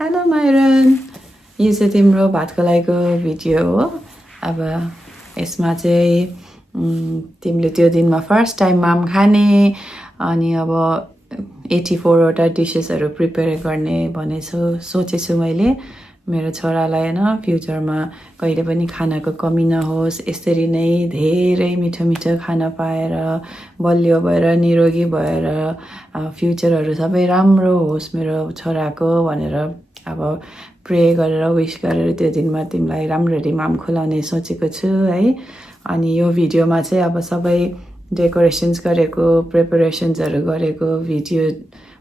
Hello माइरन, यो चाहिँ तिम्रो भातको लागिको भिडियो हो। अब यसमा चाहिँ तिमीले त्यो दिनमा फर्स्ट टाइम माम खाने अनि अब 84वटा डिसेसहरू प्रिपेयर गर्ने भनेछु सोचेछु मैले मेरो छोरालाई होइन फ्युचरमा कहिले पनि खानाको कमी नहोस्, यसरी नै धेरै मिठो मिठो खाना पाएर बलियो भएर निरोगी भएर फ्युचरहरू सबै राम्रो होस् मेरो छोराको भनेर अब प्रे गरेर विश गरेर त्यो दिनमा तिमीलाई राम्ररी माम खुलाउने सोचेको छु है। अनि यो भिडियोमा चाहिँ अब सबै डेकोरेसन्स गरेको प्रिपरेसन्सहरू गरेको भिडियो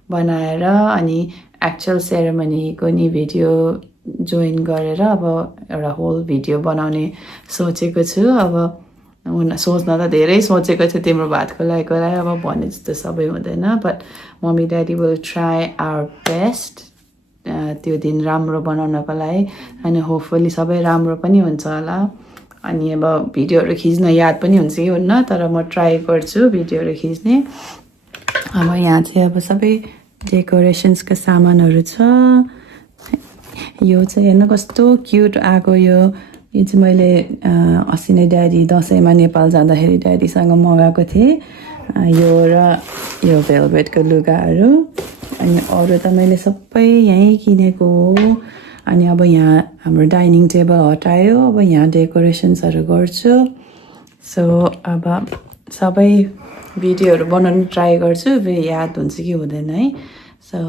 बनाएर अनि एक्चुअल सेरेमनीको नि भिडियो जोइन गरेर अब एउटा होल भिडियो बनाउने सोचेको छु। अब सोच्न त धेरै सोचेको छु तिम्रो भातको लागिकोलाई, अब भने जस्तो सबै हुँदैन, but mummy daddy will try our best त्यो दिन राम्रो बनाउनको लागि अनि होपफुली सबै राम्रो पनि हुन्छ होला। अनि अब भिडियोहरू खिच्न याद पनि हुन्छ कि हुन्न, तर म ट्राई गर्छु भिडियोहरू खिच्ने। अब यहाँ चाहिँ अब सबै डेकोरेसन्सको सामानहरू छ। यो चाहिँ हेर्नु कस्तो क्युट आएको, यो चाहिँ मैले अस्ति नै ड्याडी दसैँमा नेपाल जाँदाखेरि ड्याडीसँग मगाएको थिएँ, यो र यो भेलभेटको लुगाहरू। अनि अरू त मैले सबै यहीँ किनेको हो। अनि अब यहाँ हाम्रो डाइनिङ टेबल हटायो, अब यहाँ डेकोरेसन्सहरू गर्छु। सो अब सबै भिडियोहरू बनाउनु ट्राई गर्छु, याद हुन्छ कि हुँदैन है। सो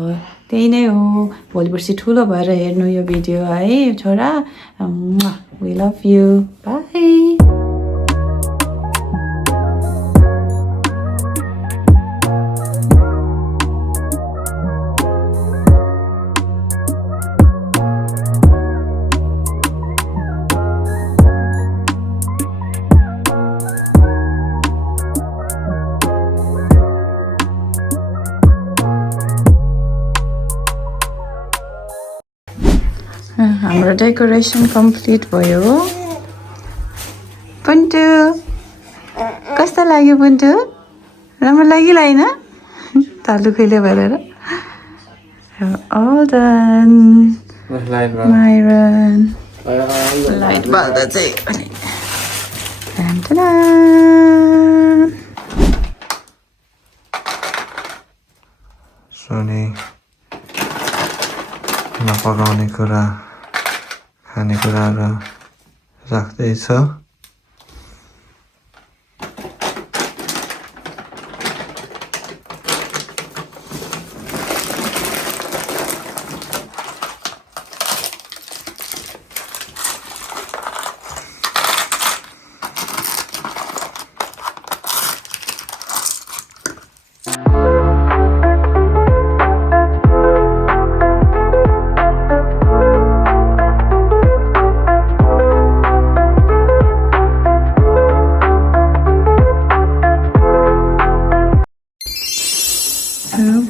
त्यही नै हो, भोलि पर्सि ठुलो भएर हेर्नु यो भिडियो है छोरा। We love you, bye. हाम्रो डेकोरेसन कम्प्लिट भयो। पुन्टु कस्तो लाग्यो? पुन्टु राम्रो लाग्यो होइन? तालु खुइले भएर all done। माइरन लाइट बाल्दा चाहिँ सोनी नपकाउने कुरा खानेकुराहरू राख्दैछ।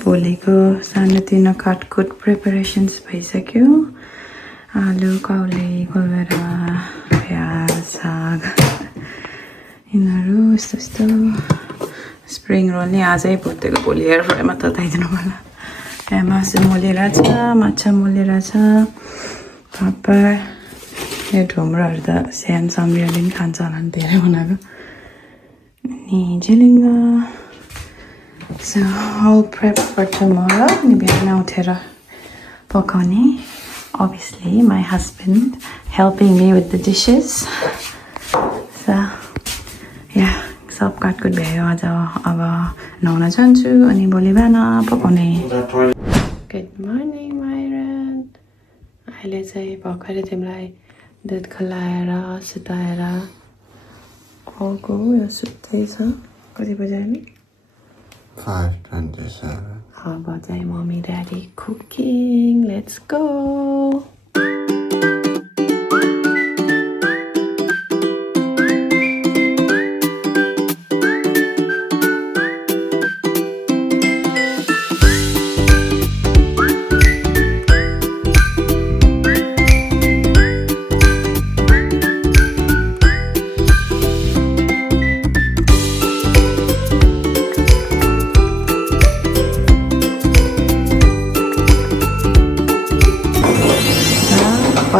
भोलिको सानोतिनो काटकुट प्रिपरेसन्स भइसक्यो। आलु, काउली, गोलभेरा, प्याज, साग यिनीहरू यस्तो यस्तो। स्प्रिङ रोल नि आजै भुटेको, भोलि एयर फ्राइमा तताइदिनु होला। यहाँ मासु मोलेर छ, माछा मोलेर छ, पापड। यो ढुङ्ग्राहरू त स्यान सम्झियोले पनि खान्छ होला नि, धेरै बनाएको। अनि झिलिङ्गा। So all prep for tomorrow. अनि बिहान उठेर पकाउने। Obviously my husband helping me with the dishes. So yeah, सब काटकुट भयो आज। अब नुहाउन जान्छु अनि भोलि बिहान पकाउने। Good morning माइरन। अहिले चाहिँ भर्खरै तिमीलाई दुध खुलाएर सुताएर अर्को यो सुत्दै छ। कति बजे आयो? 5:27. How about I, mommy, daddy cooking? Let's go.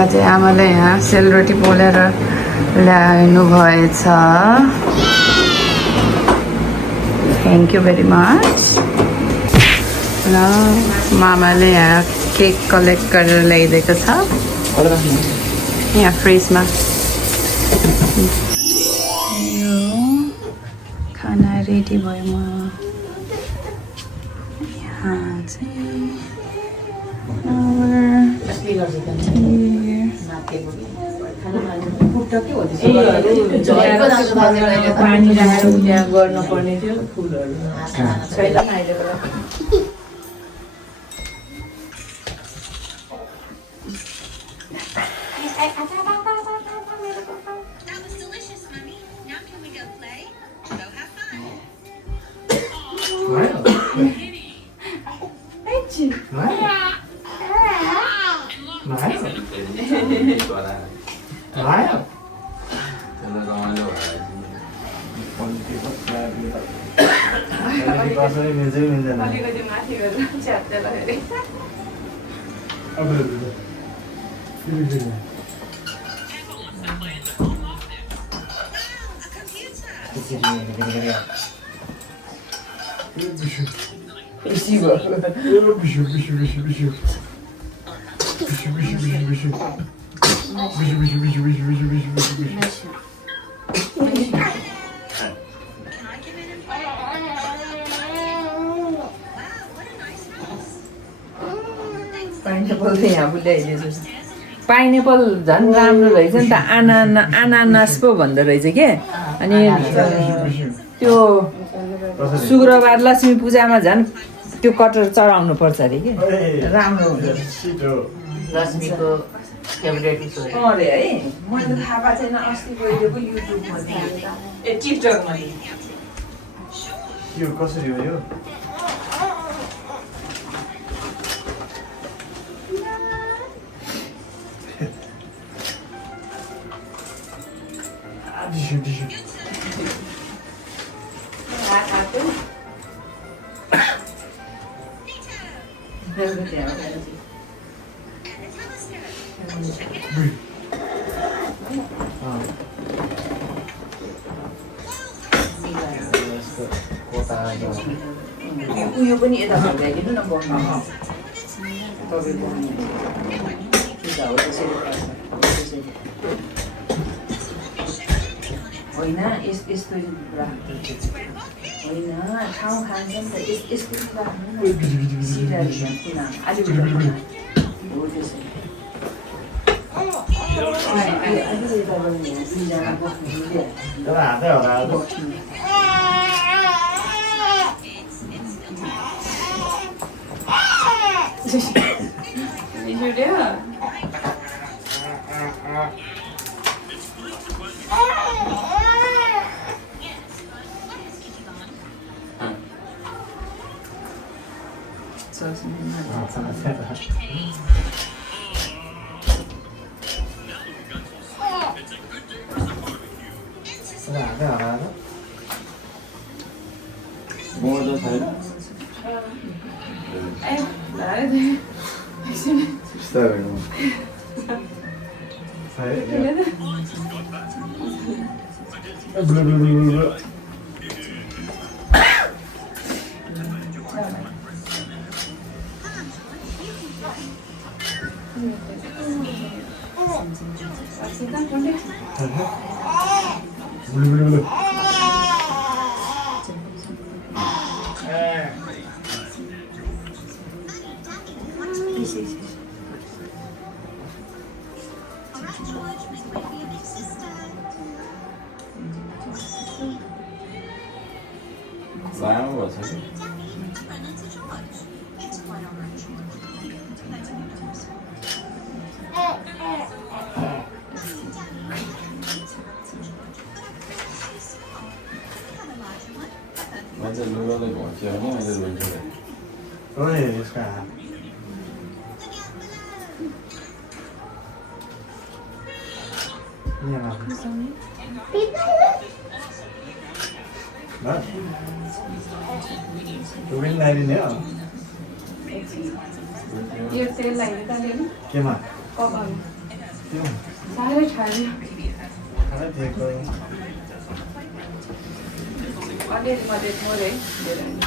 चाहिँ आमाले यहाँ सेलरोटी पोलेर ल्याउनु भएछ थ्याङ्क यू भेरी मच र मामाले यहाँ केक कलेक्ट गरेर ल्याइदिएको छ यहाँ फ्रिजमा यो खाना रेडी भयो म यहाँ चाहिँ पानी राखेर त्यहाँ गर्नुपर्ने थियो फुलहरू छैन अहिले अलिकति माथि गरेर च्याप्दै पाइनएप्पल चाहिँ यहाँ ल्याइदिएछ पाइनएप्पल झन् राम्रो रहेछ नि त अनानास पो भन्दो रहेछ के अनि त्यो शुक्रबार लक्ष्मी पूजामा झन् त्यो कटर चढाउनु पर्छ अरे के राम्रो हुन्छ लक्ष्मीको फेभरेट अरे है मैले थाहा पाएको छैन अस्ति गइदिएको युट्युबमा ए टिकटकमा यो कसरी हो यो उयो पनि यता फर्काइदिनु न बन्नु होइन यस्तो होइन ठाउँ खान्छ नि त यस्तो राख्नु न अलिकति हो त्यसै यो तेल लगाइदिनु केमा कपाल साह्रै ठाड्यो खाना दिएको अलिअलि मात्रै थोरै धेरै होइन।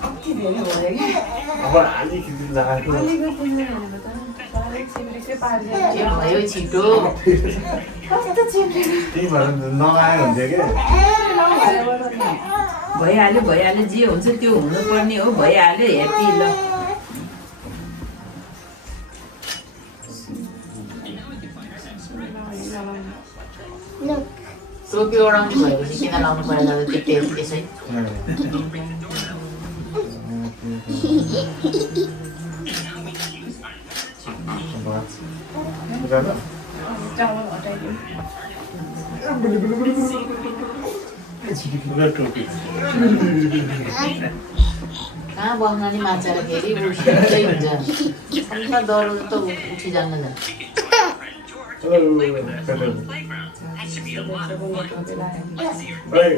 कति धेरै भयो कि अब अलिकति लगाएको अलिकति भनेको त साह्रै चिप्लेकै पारिदियो भयो छिटो कस्तो चिप्लेको त्यही भएर नलायो हुन्थ्यो क्या भइहाल्यो जे हुन्छ त्यो हुनुपर्ने हो भइहाल्यो ह्याप्पी ल टोपी ओढाउने भएपछि किन लाउनु परेन त त्यो टेस्ट त्यसै चामल हटाइदिउँ कहाँ बस्न नि माछालाई फेरि उठ्दै हुन्छ अन्त डरो त उठिजान्न झन्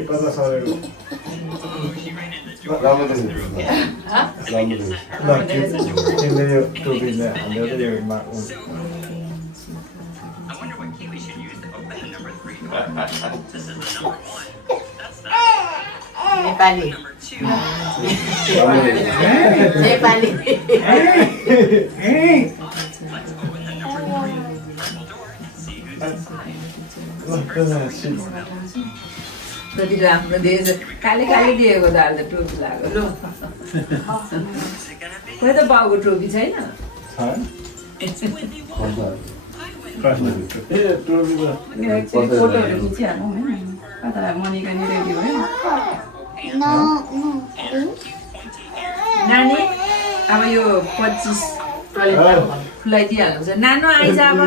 कता सरेको तिमीले यो टोपीले हालेर यो नेपाली नेपाली कति राम्रो दिएछ खाली दिएको त अहिले त टोपी लाग्यो लु खोइ त बाउको टोपी छैन एकछिन फोटोहरू खिचिहालौँ होइन कता मनिका नि रेडी भयो नानी अब यो 25 खुलाइदिइहाल्नु छ नानो आइज अब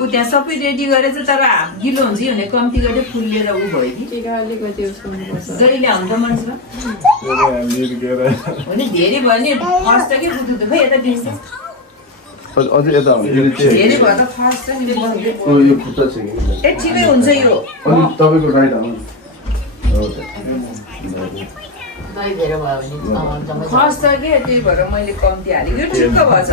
ऊ त्यहाँ सबै रेडी गरेछ तर गिलो हुन्छ भने कम्ती गरेर फुल लिएर ऊ भयो कि टिका अलिकति उस गर्नुपर्छ जहिले आउँछ मान्छे हो नि धेरै भयो नि फर्स्ट के बुझ्नु त खै यता दिन्छ अझै यता धेरै भयो त फर्स्ट यो खुट्टा छ कि ए ठिकै हुन्छ यो अनि तपाईँको राइट हाल्नु दही धेरै भयो भने फर्स्ट के त्यही भएर मैले कम्ती हालेको यो ठिक्क भएछ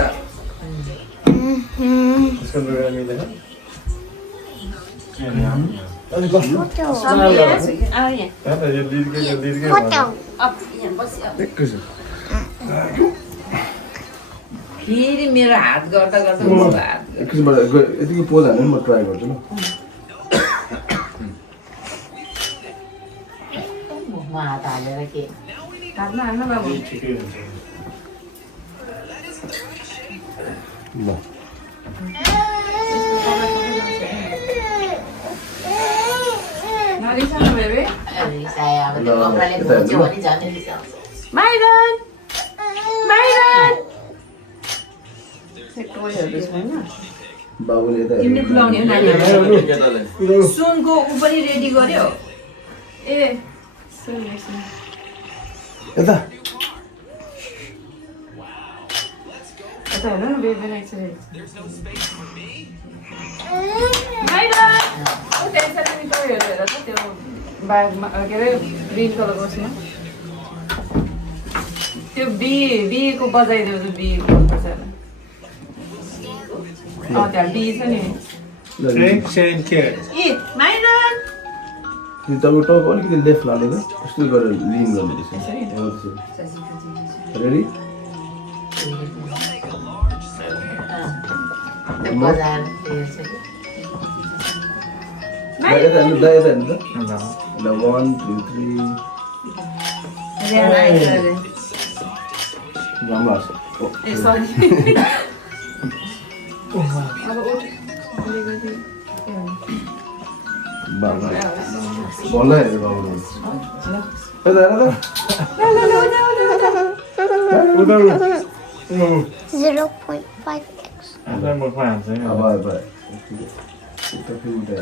फेरि मेरो हात गर्दा गर्दा उसको हात एकछिनबाट यतिकै पोज हाल्नु म ट्राई गर्छु ल मुखमा हात हालेर के हातमा हाल्नु बाबु ल नरिसाउनु बेबी रिसायो अब त्यो कपडाले घोच्यो भने झन् रिसाउँछ माइरन माइरन टोयहरू छैन बाबुले यता तिमीले खुलाउने हो नानीहरूलाई सुनको ऊ पनि रेडी गर्यो ए सुन यता यता हेर्नु न बेबी एक्सरे माइरन ओ टेन्सन नि टोयहरू हेर त त्यो ब्यागमा के अरे ग्रिन कलरको उसमा त्यो बीको बजाइदियो त्यो बीको मनपर्छ त्यहाँ बी छ नि ए माइरन त्यो तपाईँ टाउको अलिकति लेफ्ट लाने त त्यस्तो गरेर लिन गर्नु रेडी बजार यता हेर्नु यता हेर्नु त ल 1 2 3 राम्रो लाग्छ ए सरी अब उठ अलिकति बोल्दै हेरेर बाबु ल 0.5x. Ada mau faham saya. अब kita film deh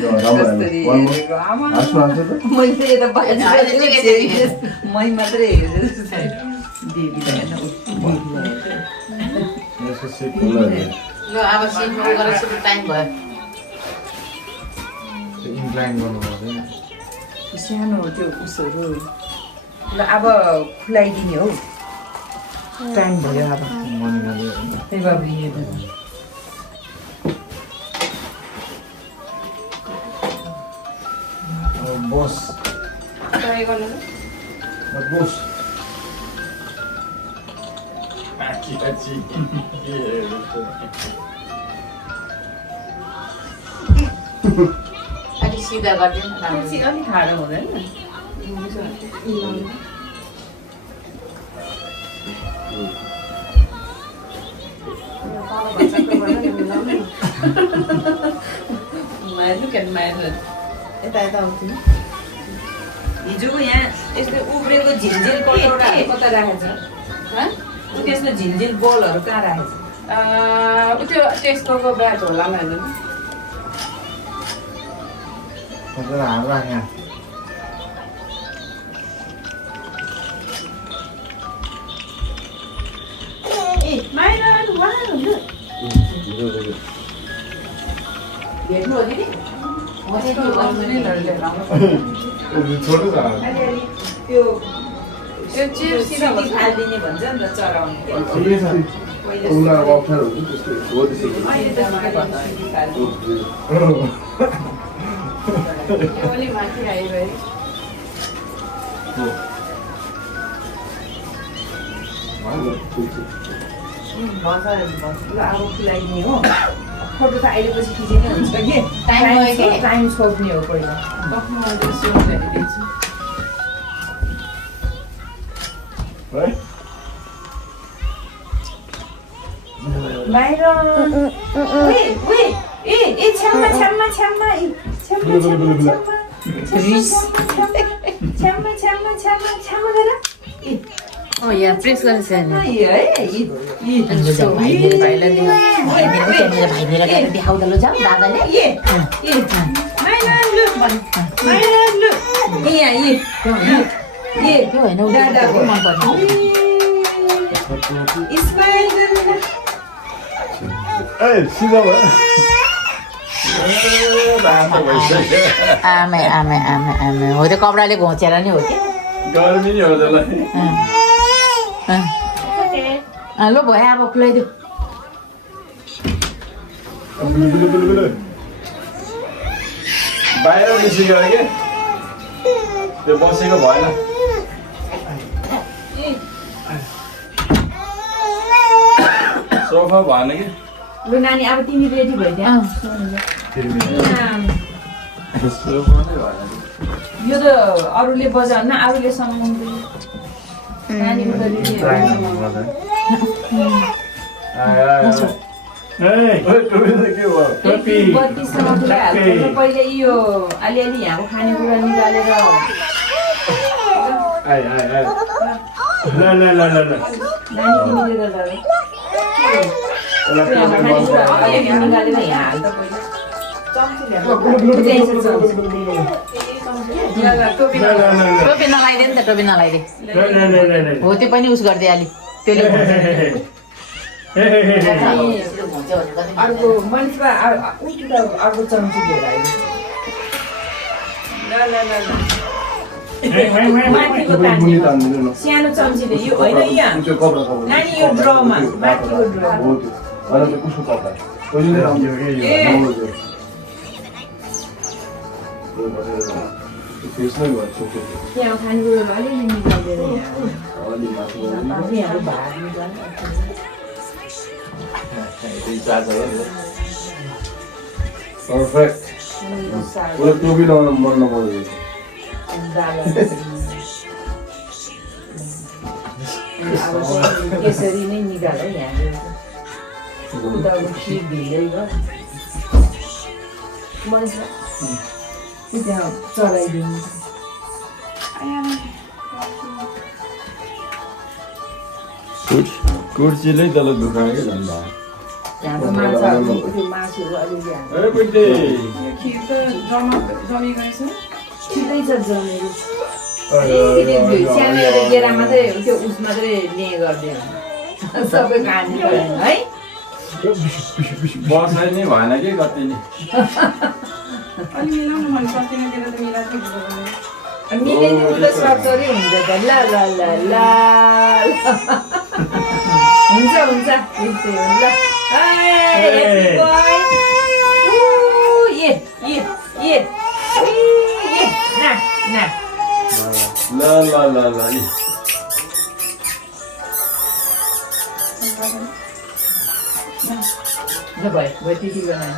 yo राम्रो one more आसु आसु त मैले त बाहिर मै मात्रै हेरेछु देवीलाई हैन Eso sí. ल अब सिटमा गएर सुरु टाइम भयो Incline गर्नु पर्दैन सानो त्यो उसहरू ल अब खुलाइदिने हौ टाइम भयो अब मन गर्यो त्यही बाबु हेर्नु बस ट्राई गर्नु बस Aqui, aqui. अलिक सिधा गरिदिनु न कुर्सी अलि ठाडो हुँदैन Look at my यता यता आउँछु हिजोको यहाँ यस्तो उब्रेको झिलझिल पटौराहरू कता राखेछ त्यसमा झिलझिल बलहरू कहाँ राखेछ त्यो टेस्कोको ब्याट होला मैले Ada arahnya. माइरन वाह भेट्नु हो दिदी म चाहिँ त्यो गर्नु नै लड्दै छोटो छ अलिअलि त्यो चिप्स सिधा खाइदिने भन्छ नि त चराउने ठिकै छ उनीहरूको अप्ठ्यारो हुन्छ त्यस्तो हो त्यसै अहिले त मलाई भन्नु यो अलि माथि आइरह्यो ल अब खुलाइदिने हो फोटो त अहिले पछि खिचिनै हुन्छ कि टाइम भयो कि? टाइम सोध्ने हो पहिला है बाहिर ए छ्याम्मा छ्याम्मा छ्याम्मा छ्याम्मा छ्याम्मा छ्याम्मा छ्याम्मा गर ओ यहाँ प्रेस गर्नु छैन है भाइलाई गएर देखाउँदा ल जाऊ दादाले त्यो होइन दादाको मन पर्ने ए सिधा भयो राम्रो भइसक्यो आमे आमे आमे आमे हो त्यो कपडाले घोचेर नि हो कि गर्मी नि हो त्यसलाई ल भयो अब खुलाइदियो बाहिर निस्कियो के त्यो बसेको भएन सोफा भएन कि लु नानी अब तिमी रेडी भइदियो सोफा नै भएन यो त अरूले बजाउन अरूले सम्झाउँदै नानीको त रेडी बत्तीसम्म पुऱ्याइहाल्नु पहिले यो अलिअलि यहाँको खानेकुरा निकालेर नानी तिमीले त निकालेर यहाँ हाल्छ पहिला टोपी नलाइदियो नि त टोपी नलाइदियो हो त्यो पनि उस गरिदियो अलिक त्यसले अर्को मान्छेमा अर्को चम्ची लिएर आइदियो माथिको तान्दिनु सानो चम्चीले यो होइन यहाँ नानी यो ड्रमा माथिको ड्रमा त्यहाँ खानेकुराहरू अलिअलि निकालेर यहाँहरू भात Perfect. Udah tuh bilang mana mana. अब चाहिँ त्यसरी नै निकाल है यहाँनिर उता अब खिर भिन्दै गर मनिषा त्यहाँ चलाइदिनु कुर्सीले तल दुखायो झन्डा त्यहाँ त माछाहरू त्यो मासुहरू अलिअलि हाल्नु खिर त जमेको रहेछ ठिकै छ जमेको सानो एउटा गेरा मात्रै त्यो उस मात्रै लिने गरिदियो सबै खानु परेन है बसाइ नै भएन कि कति नि अलि मिलाउनु मन सक्दैन त्यसलाई त मिलाएको मिलेन त सरसरी हुन्छ त ल ल ल ल हुन्छ हुन्छ ल ल ल ल ल भयो त्यति बेला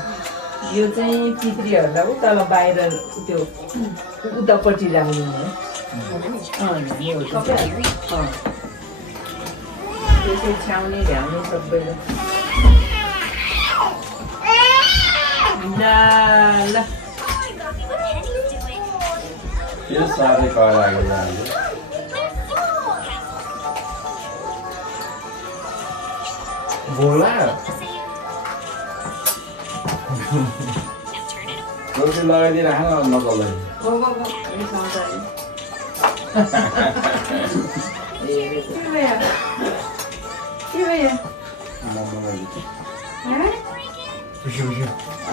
यो चाहिँ पितृहरूलाई ऊ तल बाहिर त्यो उतापट्टि राख्नु है त्यसै छ्याउने भ्याउने सबैले ल ल यो साह्रै कराएको जान्छ बोला रोटी लगाइदिएर खान नकलाई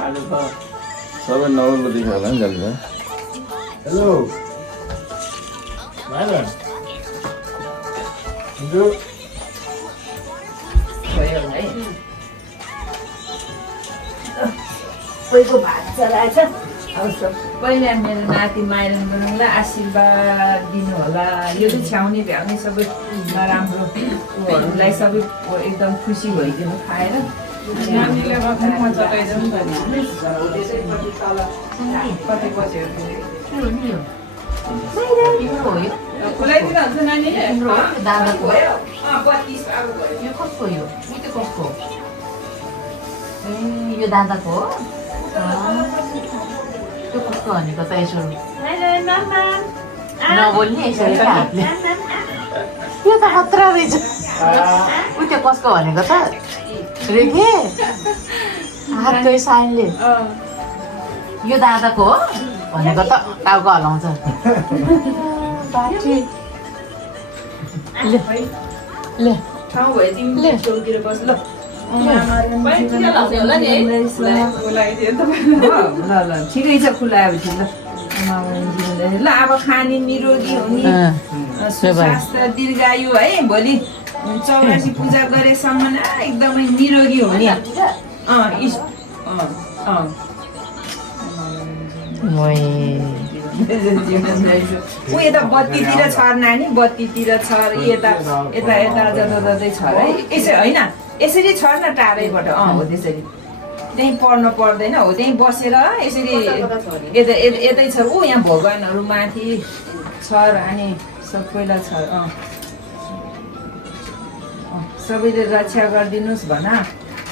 आज त सबै नौलो देखियो होला नि जल्दी हेलो भयो है सबैको भात चलाएछ अब सबैले मेरो नाति माइरन बनाउँला आशीर्वाद दिनु होला यो चाहिँ छ्याउने भ्याउने सबै नराम्रो ऊहरूलाई सबै एकदम खुसी भइदिनु खाएर नानीले गर्दा म चटाइदिउँ त नि कति बज्यो खुलाइदिनु हुन्छ नानी दादाको भयो यो कसको यो त्यो कसको ए यो दादाको हो त्यो कसको भनेको त यसो नबोल्ने यसरी हातले यो त खतरा रहेछ उ त्यो कसको भनेको त रेखे हात त्यो साइनले यो दादाको हो भनेको त टाउको हलाउँछ ले ठाउँ भयो तिमीले छेउतिर बस ल ल ल ठिकै छ खुलाएपछि ल अब खाने निरोगी हुने स्वास्थ्य दीर्घायु है भोलि 84 पूजा गरेसम्म एकदमै निरोगी हुने ऊ यता बत्तीतिर छर नानी बत्तीतिर छर यता यता यता जताततै छर है यसै होइन यसरी छर न टाढैबाट हो त्यसरी त्यहीँ पढ्नु पर्दैन हो त्यहीँ बसेर यसरी यता यतै छ ऊ यहाँ भगवान्हरू माथि छर अनि सबैलाई छर सबैले रक्षा गरिदिनुहोस् भन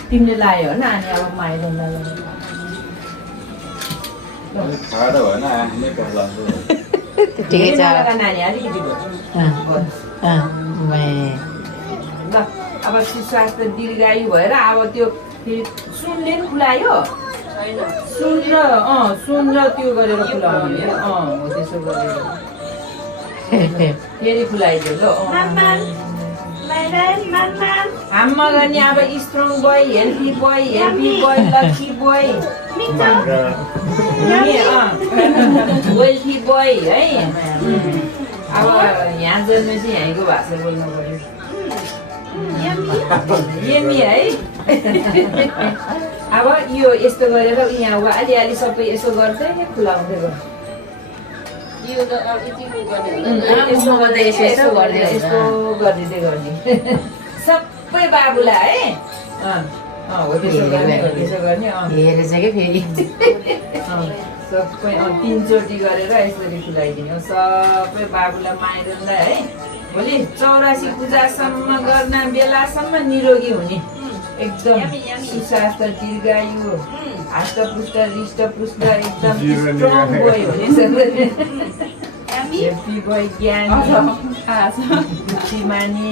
तिमीले लायो होइन अनि अब माइरनलाई खाएर भएन आफ्नै पर्छ ठिकै छ नानी अलिकति ल अब स्वास्थ्य दीर्घायु भएर अब त्यो सुनले पनि खुलायो सुन र त्यो गरेर खुलाउने हो त्यसो गरेर फेरि खुलाइदियो ल हाम्मा गर्ने अब strong boy healthy boy lucky boy wealthy boy है अब यहाँ जन्मेपछि यहीँको भाषा बोल्नु पर्यो यमी है अब यो यस्तो गरेर यहाँ अलिअलि सबै यसो गर्दै खुलाउँदै गयो यस्तो गर्दा यसो गरिदिँदै गर्ने सबै बाबुलाई है हो त्यसो गर्ने हेरेछ कि फेरि सबै 3 चोटि गरेर यसरी खुलाइदिनु सबै बाबुलाई माइरनलाई है भोलि 84 पूजासम्म गर्न बेलासम्म निरोगी हुने एकदम सुस्वास्थ्य दीर्घायु हाष्टपुष्ट हृष्टपुष्ट एकदम स्ट्रङ बोय हुने हेप्पी बोय ज्ञानी बुद्धिमानी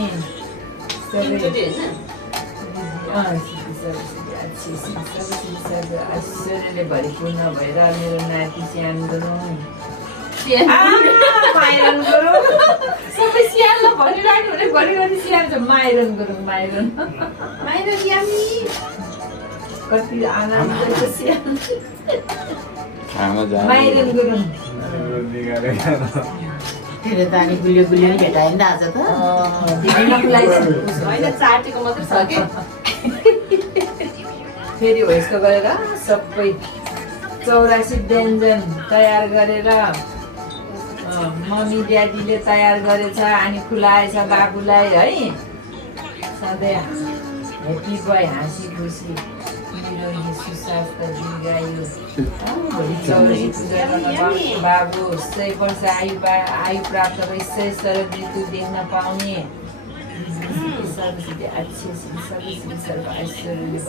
ऐश्वर्यले भरिपूर्ण भएर मेरो नाति स्याहार्नु माइरन गुरुङ सबै स्याहार्न भनिराख्नु भने घरिघरि स्याहार्छ माइरन गुरुङ माइरन यामी कति आनन्द माइरन गुरुङ तेरो त अनि गुलियो गुलियो भेटायो नि त आज त होइन चाटेको मात्रै छ कि फेरि हो यस्तो गरेर सबै 84 व्यञ्जन तयार गरेर मम्मी ड्याडीले तयार गरेछ अनि खुलाएछ बाबुलाई है सधैँ हेप्पी बोय हाँसी खुसी निरोगी सुस्वास्थ्य दीर्घायु भोलि 84 पूजा गर्न बाबु 100 वर्ष आयु प्राप्त भई 100 मृत्यु देख्न पाउने सर्वसिद्धि अच्छे सबै सर्व ऐश्वर्यले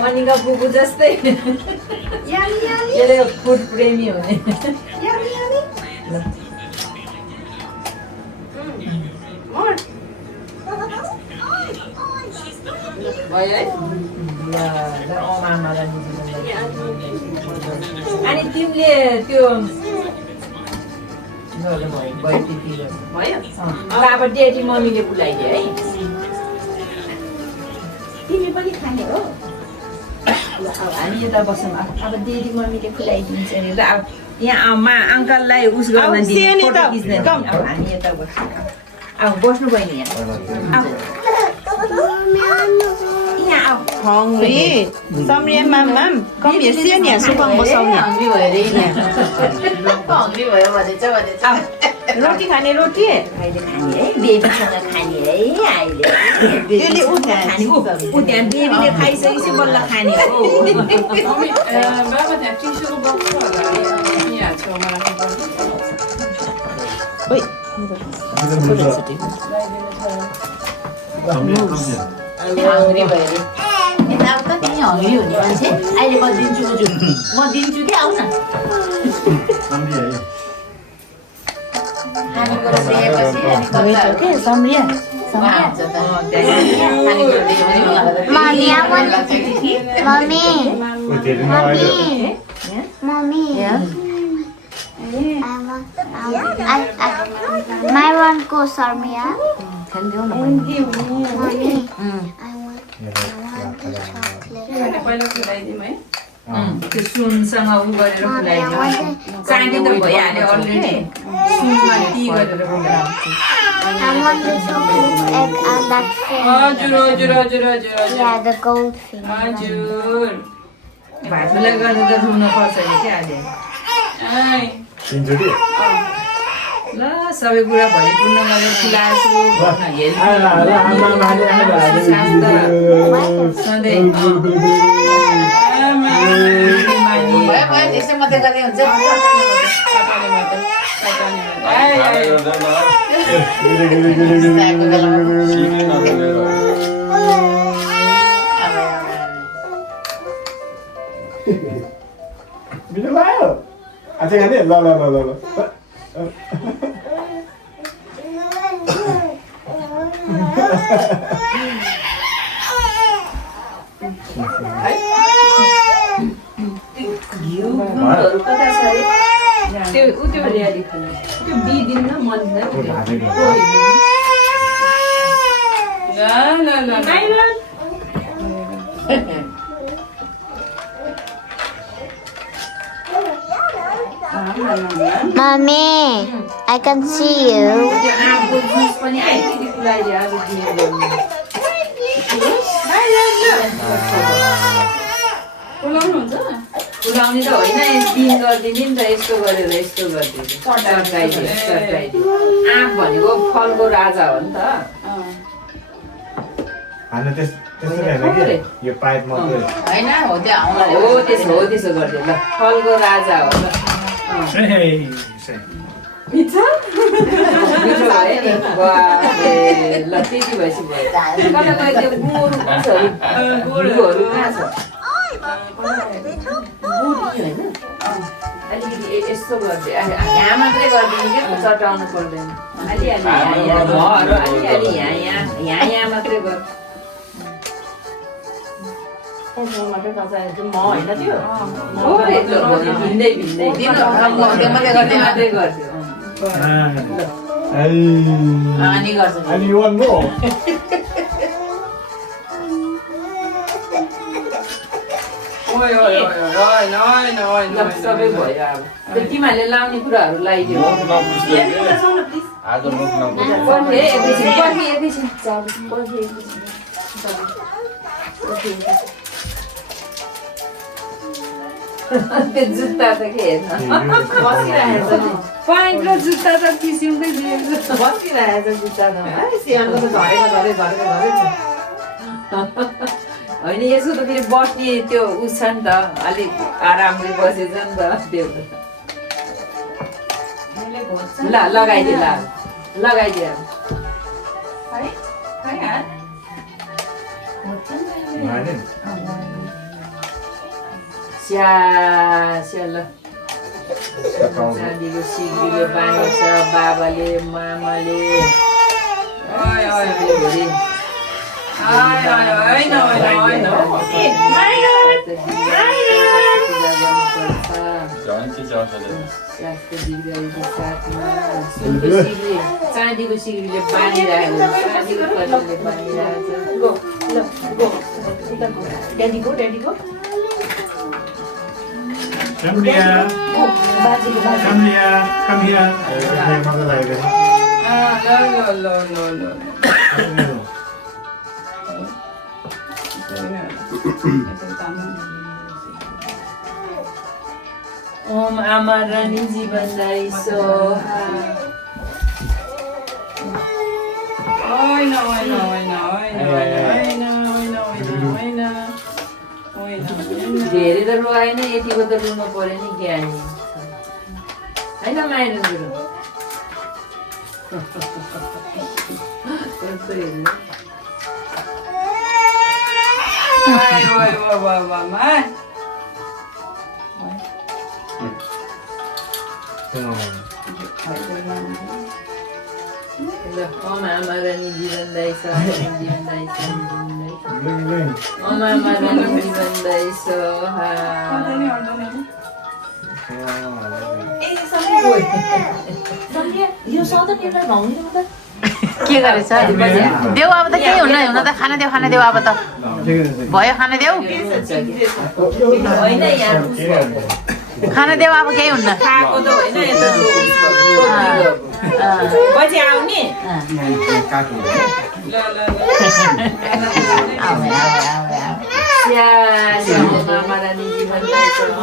मनिका बुबु जस्तै यसले फुड प्रेमी हुने अनि तिमीले त्यो अब डेडी मम्मीले बोलाइदियो है तिमी पनि खाने हो हामी यता बसौँ अब डेडी मम्मीले खुलाइदिन्छ नि र अब यहाँ अङ्कललाई उस गर्न दिने फोटो खिच्ने अब हामी यता बस्छौँ अब बस्नु बहिनी यहाँ Hungry. Samria mama, come here. See ni asu bang bosaunya. Hungry भयो रे हङ्ग्री भयो भनेछ रोटी खाने रोटी अहिले खाने है बेबीसँग खाने है अहिले Really udah. खाने ऊ त्यहाँ बेबीले खाइसकेपछि बल्ल खाने हो बाबा त्यहाँ टिस्युको बक्स होला यहाँ छेउमा राख्नुपर्छ Oi. हङ्ग्री भयो रे यता अब त तिमी हङ्ग्री हुने मान्छे अहिले म दिन्छु बुझु म दिन्छु कि आऊ न खानेकुरा दिएपछि Wait, okay, Samria. खान्छ त खानेकुरा दियो भने Mommy, I want. Mommy. Mommy. Yeah. My one goes Sarmia. खान दिऊ न बहिनी Mommy. I want the chocolate. पहिला खुलाइदिउँ है त्यो सुनसँग उ गरेर Mommy, I खुलाइदियो want चाँदी त भइहाल्यो अलरेडी सुनमा टी गरेर खुलाइदियो I want the chocolate egg and that thing. हजुर Yeah, the gold thing. हजुर भाजुलाई गर्दा त रुन पर्छ नि क्या अहिले ल सबै कुरा भरिपूर्ण गरेर खुलाएको सधैँ भयो भयो त्यस्तै मात्रै गर्दै हुन्छ Bisa lah. Aceh kan dia? La. घिउहरू कता छ है त्यो त्यो बिदिन्न मन Mommy, I can see you. त्यो आँपको जुस पनि आइदिने खुलाइदियो अब दिएर फुलाउने त होइन पिन गरिदिने नि त यस्तो गरेर यस्तो गरिदियो चट्टाइदियो आँप भनेको फलको राजा हो नि त Anu होइन हो त्यो आउँला हो त्यसो गरिदियो ल फलको राजा हो ल मिठो मिठो भयो नि बाबरे ल त्यति भएपछि भयो कता त्यो गुरुहरू कहाँ छ अलिकति यस्तो गरिदियो यहाँ मात्रै गरिदिनु क्या चटाउनु पर्दैन अलिअलि यहाँ मात्रै गर भिन्दै मात्रै गरिदियो अनि गर्छ सबै भयो अब त्यो तिमीहरूले लाउने कुराहरू लगाइदियो आज मुख त्यो जुत्ता त के हेर्न प्यान्ट र जुत्ता त किसिमकै दिएको बसिरहेको जुत्ता त सियानको त झरेको होइन यसो त फेरि बस्ने त्यो उस छ नि त अलिक आरामले बसेछ नि त त्यो ल लगाइदियो लगाइदियो ल चाँदीको सिक्रीले बाँधेको छ बाबाले मामाले चाँदीको सिक्रीले बाँधिरहेको ड्याडीको Come here. Come here. Come here. Om आमा रानी जीवनदायी सोहा धेरै त रुवाएन यतिको त रुनु पर्यो नि ज्ञानी होइन माइरन गुरु ओम आमा रानी जीवनदायी सोहा जीवनदायी ओम आमा रानी जीवनदायी सोहा के गरेछ देऊ अब त केही हुन्न हुन त खान देऊ अब त भयो खान देऊ खान देऊ अब केही हुन्न खाएको त होइन यता पछि आउने Sian. Om amarani जीवनदायी सोहा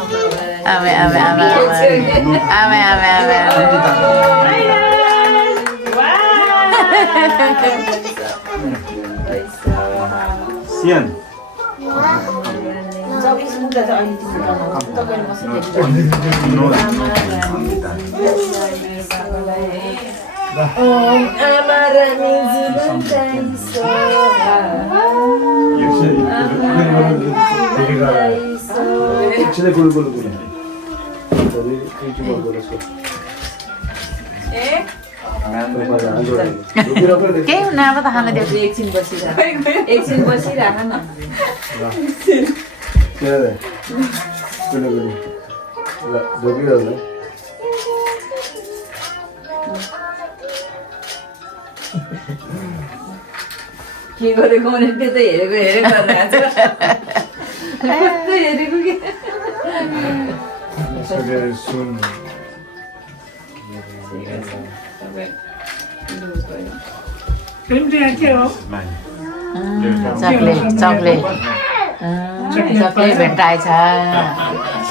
केही हुन्न अब त खान देऊ एकछिन बसिराख न के गरेको भने त्यो त हेरेको हेरेको के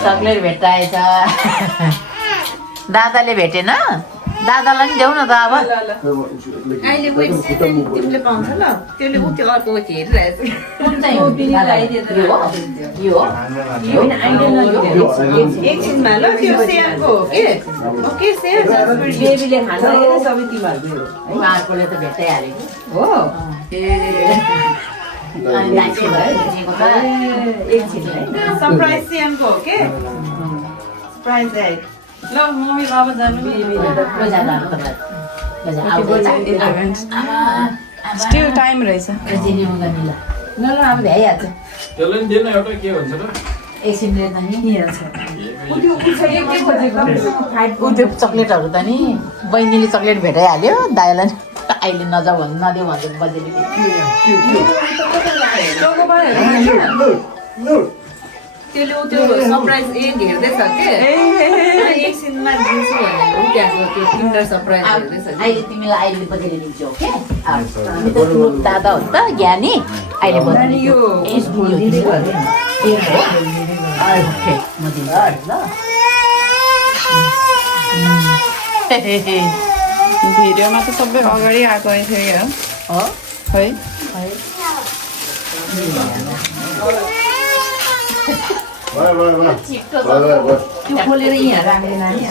चक्लेट भेटाएछ दादाले भेटेन दादालाई नि देऊ न त अब अहिले वेट तिमीले पाउँछ ल त्यसले ऊ त्यो अर्को हेरिरहेछ कुन चाहिँ यो हो यो हो एकछिनमा ल त्यो सेयरको हो के सेयर बेबीले खान्छ सबै तिमीहरूको उहाँहरूकोले त भेटाइहाल्यो हो एकछिन सरप्राइज सेयरको हो के सरप्राइज है ल मम्मी बाबा जानु स्टिल टाइम रहेछ ल अब भ्याइहाल्छ त्यसलाई नि दिएन एउटा के भन्छ र एकछिन त नि खोजेको त्यो चक्लेटहरू त नि बहिनीले चक्लेट भेटाइहाल्यो दाइलाई अहिले नजाऊ भन्नु नदेऊ भन्छ बजेले त्यसले ऊ त्यो सरप्राइज हेर्दैछ के एकछिनमा दिन्छु भनेर ऊ त्यहाँको त्यो किन्डर सरप्राइज हेर्दैछ अहिले तिमीलाई अहिले बजेले दिन्छौ ओके तिमी त ठुलो दादा हो नि त ज्ञानी अहिले बजेले यो दिँदै गर्नु ए हो ओके म दिन्छु ल भिडियोमा त सबै अगाडि आएको थियो हो है त्यो खोलेर यहाँ राख्दैन नानी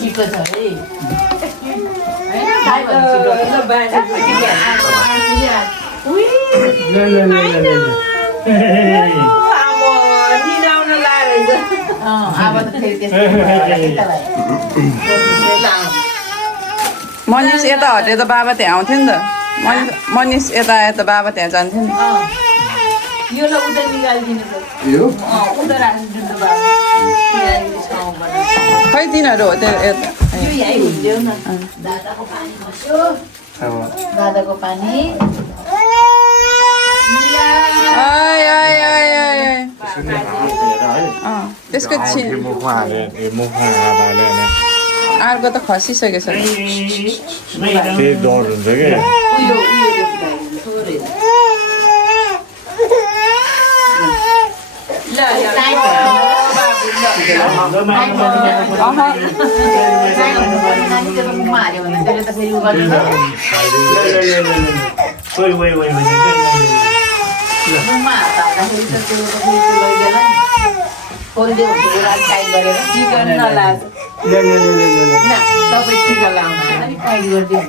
छिटो छ है अब त फेरि मनिष यता हट्यो त बाबा त्यहाँ आउँथ्यो नि त मनिष यता यता बाबा त्यहाँ जान्थ्यो नि यो ल उता निकालिदिनु यो उता राखिदिनु त बाबा खै तिनीहरू हो त्यो यता यो यहीँ हुन्थ्यो न दादाको पानी बस्यो दादाको पानी आय आय आय आय त्यसको मुखमा हाल्यो अर्को त खसिसकेको छ त्यही डर हुन्छ क्या हाल्यो भने त्यसले त फेरि उ गर्छ मुखमा हात हाल्दाखेरि त त्यो लैजाला नि खोलिदियो भने त्यो रात टाइट गरेर चिकन नलाज तपाईँ टिका लाउनु अलिक टाइट गरिदियो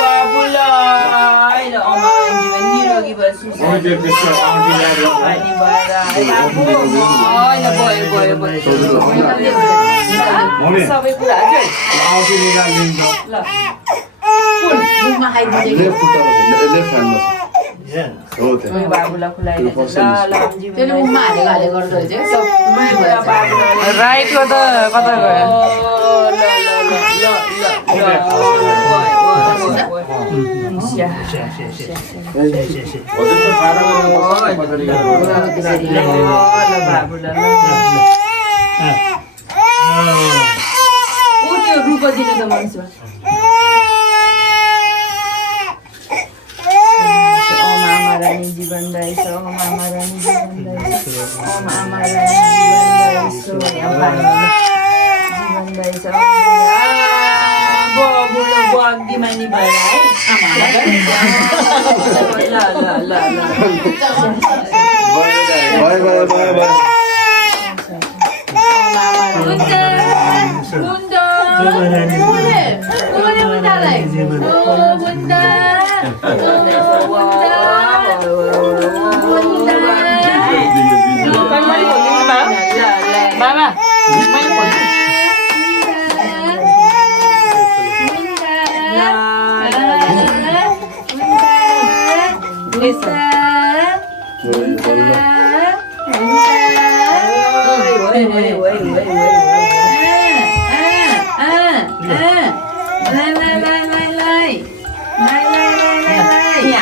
बाबुलाई निरोगी भएर सबै कुरा ल मुखमा खाइदिन्छ लेफ्ट ह्यान्डमा हो त्यो बाबुलाई खुलाइदिनु त्यसले मुखमा हालेको हाले गर्दो रहेछ राइटको त कता गयो रूप दिनु त मान्छे जीवन रहेछ आमा रानी जीवन रहेछ आमा रानी जीवन रहेछ बुढो बग्दीमानी भएर है ल ल ल बाबा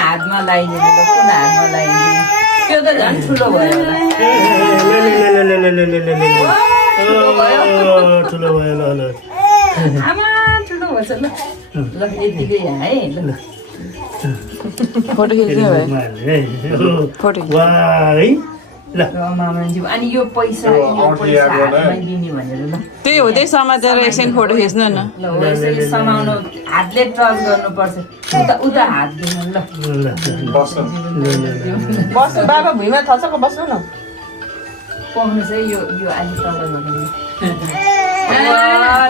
हातमा लगाइदिनु त कुन हातमा लगाइदिनु त्यो त झन् ठुलो भयो ठुलो भयो ल आमा ठुलो भएछ ल ल यतिकै यहाँ है ल फोटो खिच्ने भयो फोटो मामाजी अनि यो पैसा हातमै दिने भनेर ल त्यही हो, त्यही समातेर एकछिन फोटो खिच्नु न। ल हो यसरी समाउनु हातले टच गर्नुपर्छ उता हात दिनु ल बस्नु बाबा भुइँमा थचक्क बस्नु न। पाउनु चाहिँ यो अलि तल गर्नु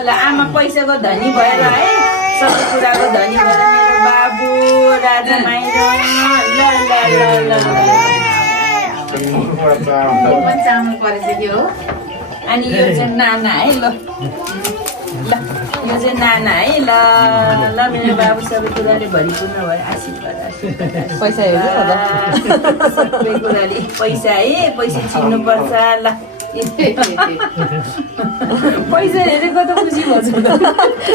ल आमा पैसाको धनी भएर है सबै कुराको धनी भएर मेरो बाबु राजा माइरो ल ल ल चामल परिसक्यो हो अनि यो चाहिँ नाना है ल ल यो चाहिँ नाना है ल ल मेरो बाबु सबै कुराले भरिपूर्ण भयो आशीर्वाद पैसा हेर्नु न त। सबै कुराले पैसा है पैसा छिन्नुपर्छ ल पैसा हेरेको त खुसी भन्छ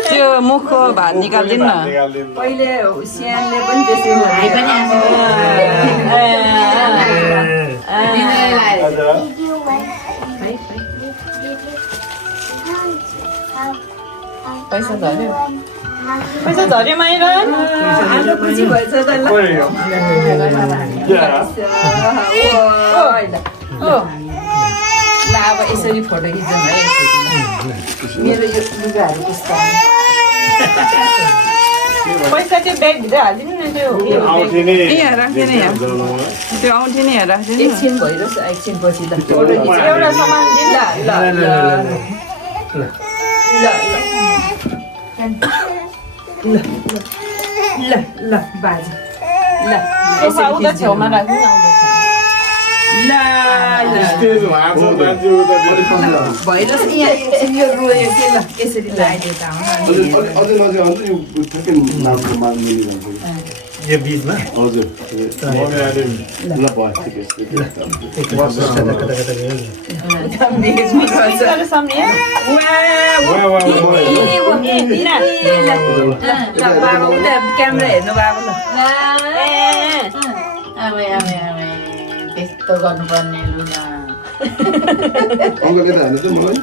त्यो मुखको भात निकालिदिनु न। पहिले स्यानले पनि त्यसै भाइ पनि Did you wait? पैसा झऱ्यो पैसा झऱ्यो माइरन। आज खुसी भएछ त ल ल अब यसरी फोटो खिचौँ है मेरो यो लुगाहरू कस्तो पैसा त्यो ब्यागभित्र हालिदिनु न त्यो यहाँ राख्दैन यहाँ, त्यो आउँथ्यो नि यहाँ राख्दैन। एकछिन भइरोस् एकछिन पछि ल फोटो खिचौँ एउटा सामान दिनु। ल ल ल ल ल बाजे ल सोफा उता छेउमा राख्नु न। ल भइरोस् नि यहाँ एकछिन यो रोयो के ल यसरी लगाइदियो त अझै नजिक आउँछ यो ठ्याक्कै नामको माग्ने भन्छ यो बिचमा हजुर ल भयो अरू सम्झिए बाबा उता क्यामेरा हेर्नु बाबु ल आमै आमै आमै त्यस्तो गर्नुपर्ने लु न अङ्कल यता हेर्नु त मलाई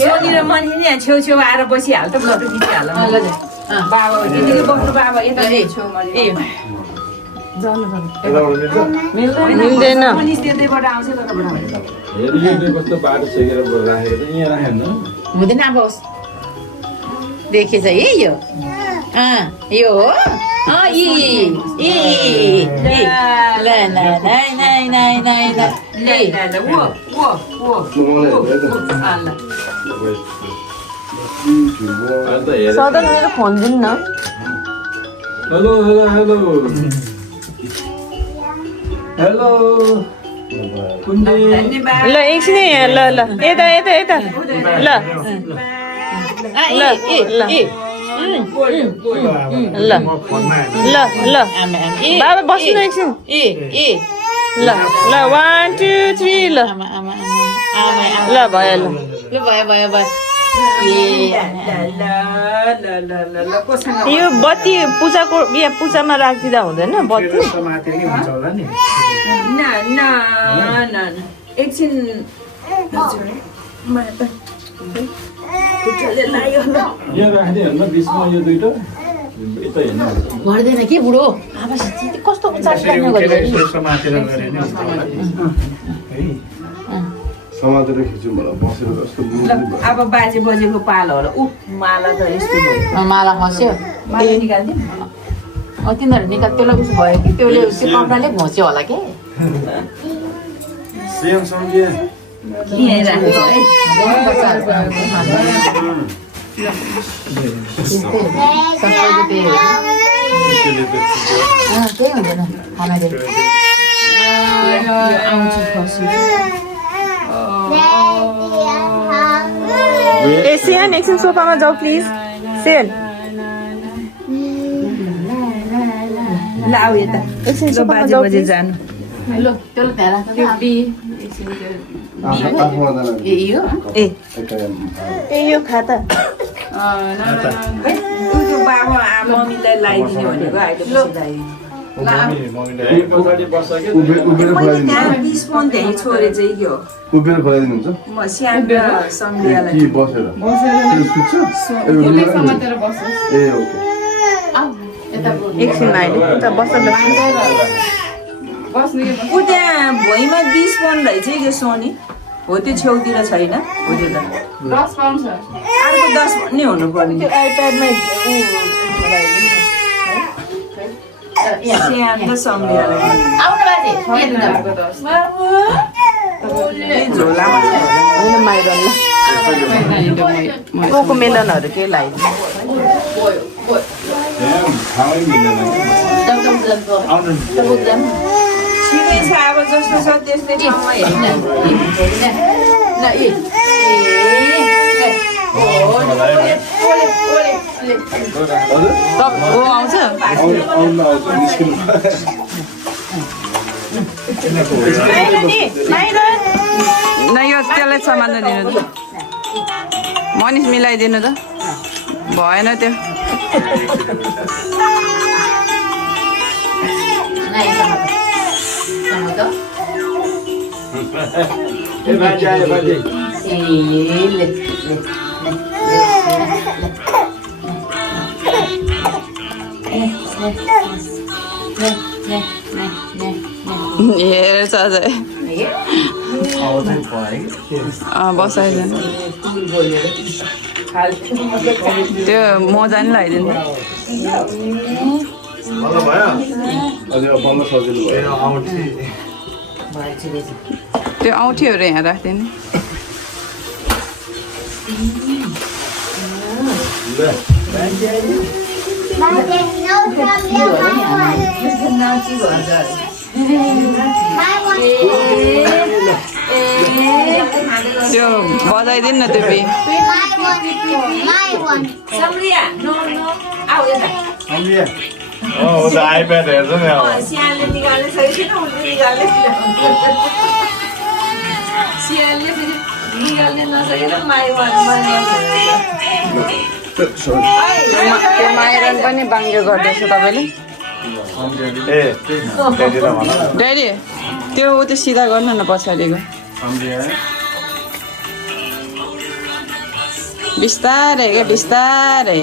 सोनी र मनी नि छेउछेउ आएर बसिहाल त फोटो खिचिहाल बाबा यतिकै बस्नु बाबा यता छेउमा मिल्दैन। मनिस त्यतैबाट आउँछ कताबाट कस्तो बाटो सेकेर राखेको यहाँ राखेन हुँदैन अब देखेछ है यो यो हो ल ल सधैँ मेरो फोन दिनु न। हेलो हेलो हेलो हेलो धन्यवाद ल एकछिन यहाँ ल ल यता यता यता ल ल ल ल ल बाबा बस्नु न एकछिन। ल ल 1 2 3 ल ल भयो ल ल भयो भयो भयो यो बत्ती पूजाको यहाँ पूजामा राखिदिँदा हुँदैन बत्ती। एकछिन यहाँ राखिदियो हेर्नु बिचमा यो दुइटा यता हेर्नु गर्दैन के बुढो अब कस्तो चार्ज गर्ने गरेको समातेर गरे नि समातेर खिच्यौँ होला बसेर जस्तो अब बाजे बजेको पालो होला ऊ माला त यस्तो भयो माला खस्यो माला निकाल्दिउँ तिनीहरू निकाल त्यसलाई उसो भयो कि त्यसले त्यो कपडाले घोच्यो होला के सेम सम्झिए यहीँ राखेको छ है त्यही हुँदैन खाना आउँछ खसी ए सियान एकछिन सोफामा जाऊ प्लिज सियान ल आऊ यता एकछिन ल सोफामा बाजे जाऊ बजे प्लिज। जानु ल त्यसलाई त्यहाँ राख्छ ए यो ए ए यो खाता त्यो बाबा मम्मीलाई लगाइदिने भनेको अहिले यही पछाडि बस्छ कि उभिएर मैले खुलाइदिनु त्यहाँ 20 पाउन्ड त्यहीँ छोरे चाहिँ यो उभिएर खुलाइदिनुहुन्छ म स्यान र सम्झियालाई कि बसेर त्यो सुत्छ ए ओके एकछिन अहिले उता बस्छ ऊ त्यहाँ भुइँमा 20 पाउन्ड रहेछ यो सोनी हो त्यो छेउतिर छैन हो त्यो त 10 पाउन्ड छ अर्को 10 पाउन्ड नै हुनुपर्ने त्यो आइप्याडमा स्यान र सम्झियालाई आउनु बाजे झोलामा छ होइन माइरन कोको मेलनहरू के लगाइदिनु खानै मिल्दैन छिनै छ अब जस्तो छ त्यस्तै ठाउँमा हेर्ने ओ आउँछ न यो त्यसलाई सामान दिनु त मनिस मिलाइदिनु त भएन त्यो ए बाजे आयो बाजे हेर्छ अझै बसाइदिनु त्यो मोजा नि लगाइदिनु भयो अनि अब बल्ल सजिलो भयो त्यो औँठीहरू यहाँ राखिदिनु त्यो बजाइदिनु न त्यो बी सम्झिया नो आऊ यता त आइप्याड हेर्छ नि अब स्यानले निकाल्ने छैन उसले निकाल्ने स्यानले फेरि निकाल्ने नसकेर त्यो माइरन पनि बाङ्गो गर्दैछ तपाईँले ए त्यतिलाई भन न ड्याडी त्यो ऊ त्यो सिधा गर्नु न पछाडिको बिस्तारै क्या बिस्तारै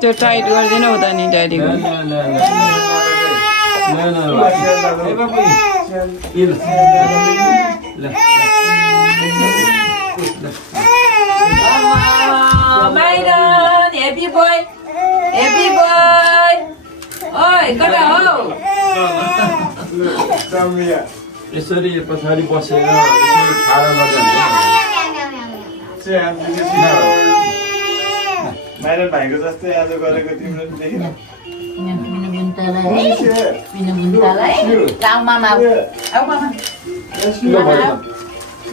त्यो टाइट गरिदिनु उता नि ड्याडीको Myron, happy boy, happy boy. Oi, कता हो? यसरी पछाडि बसेर यसरी खाना माइरन भाइको जस्तै आज गरेको तिम्रो देखिन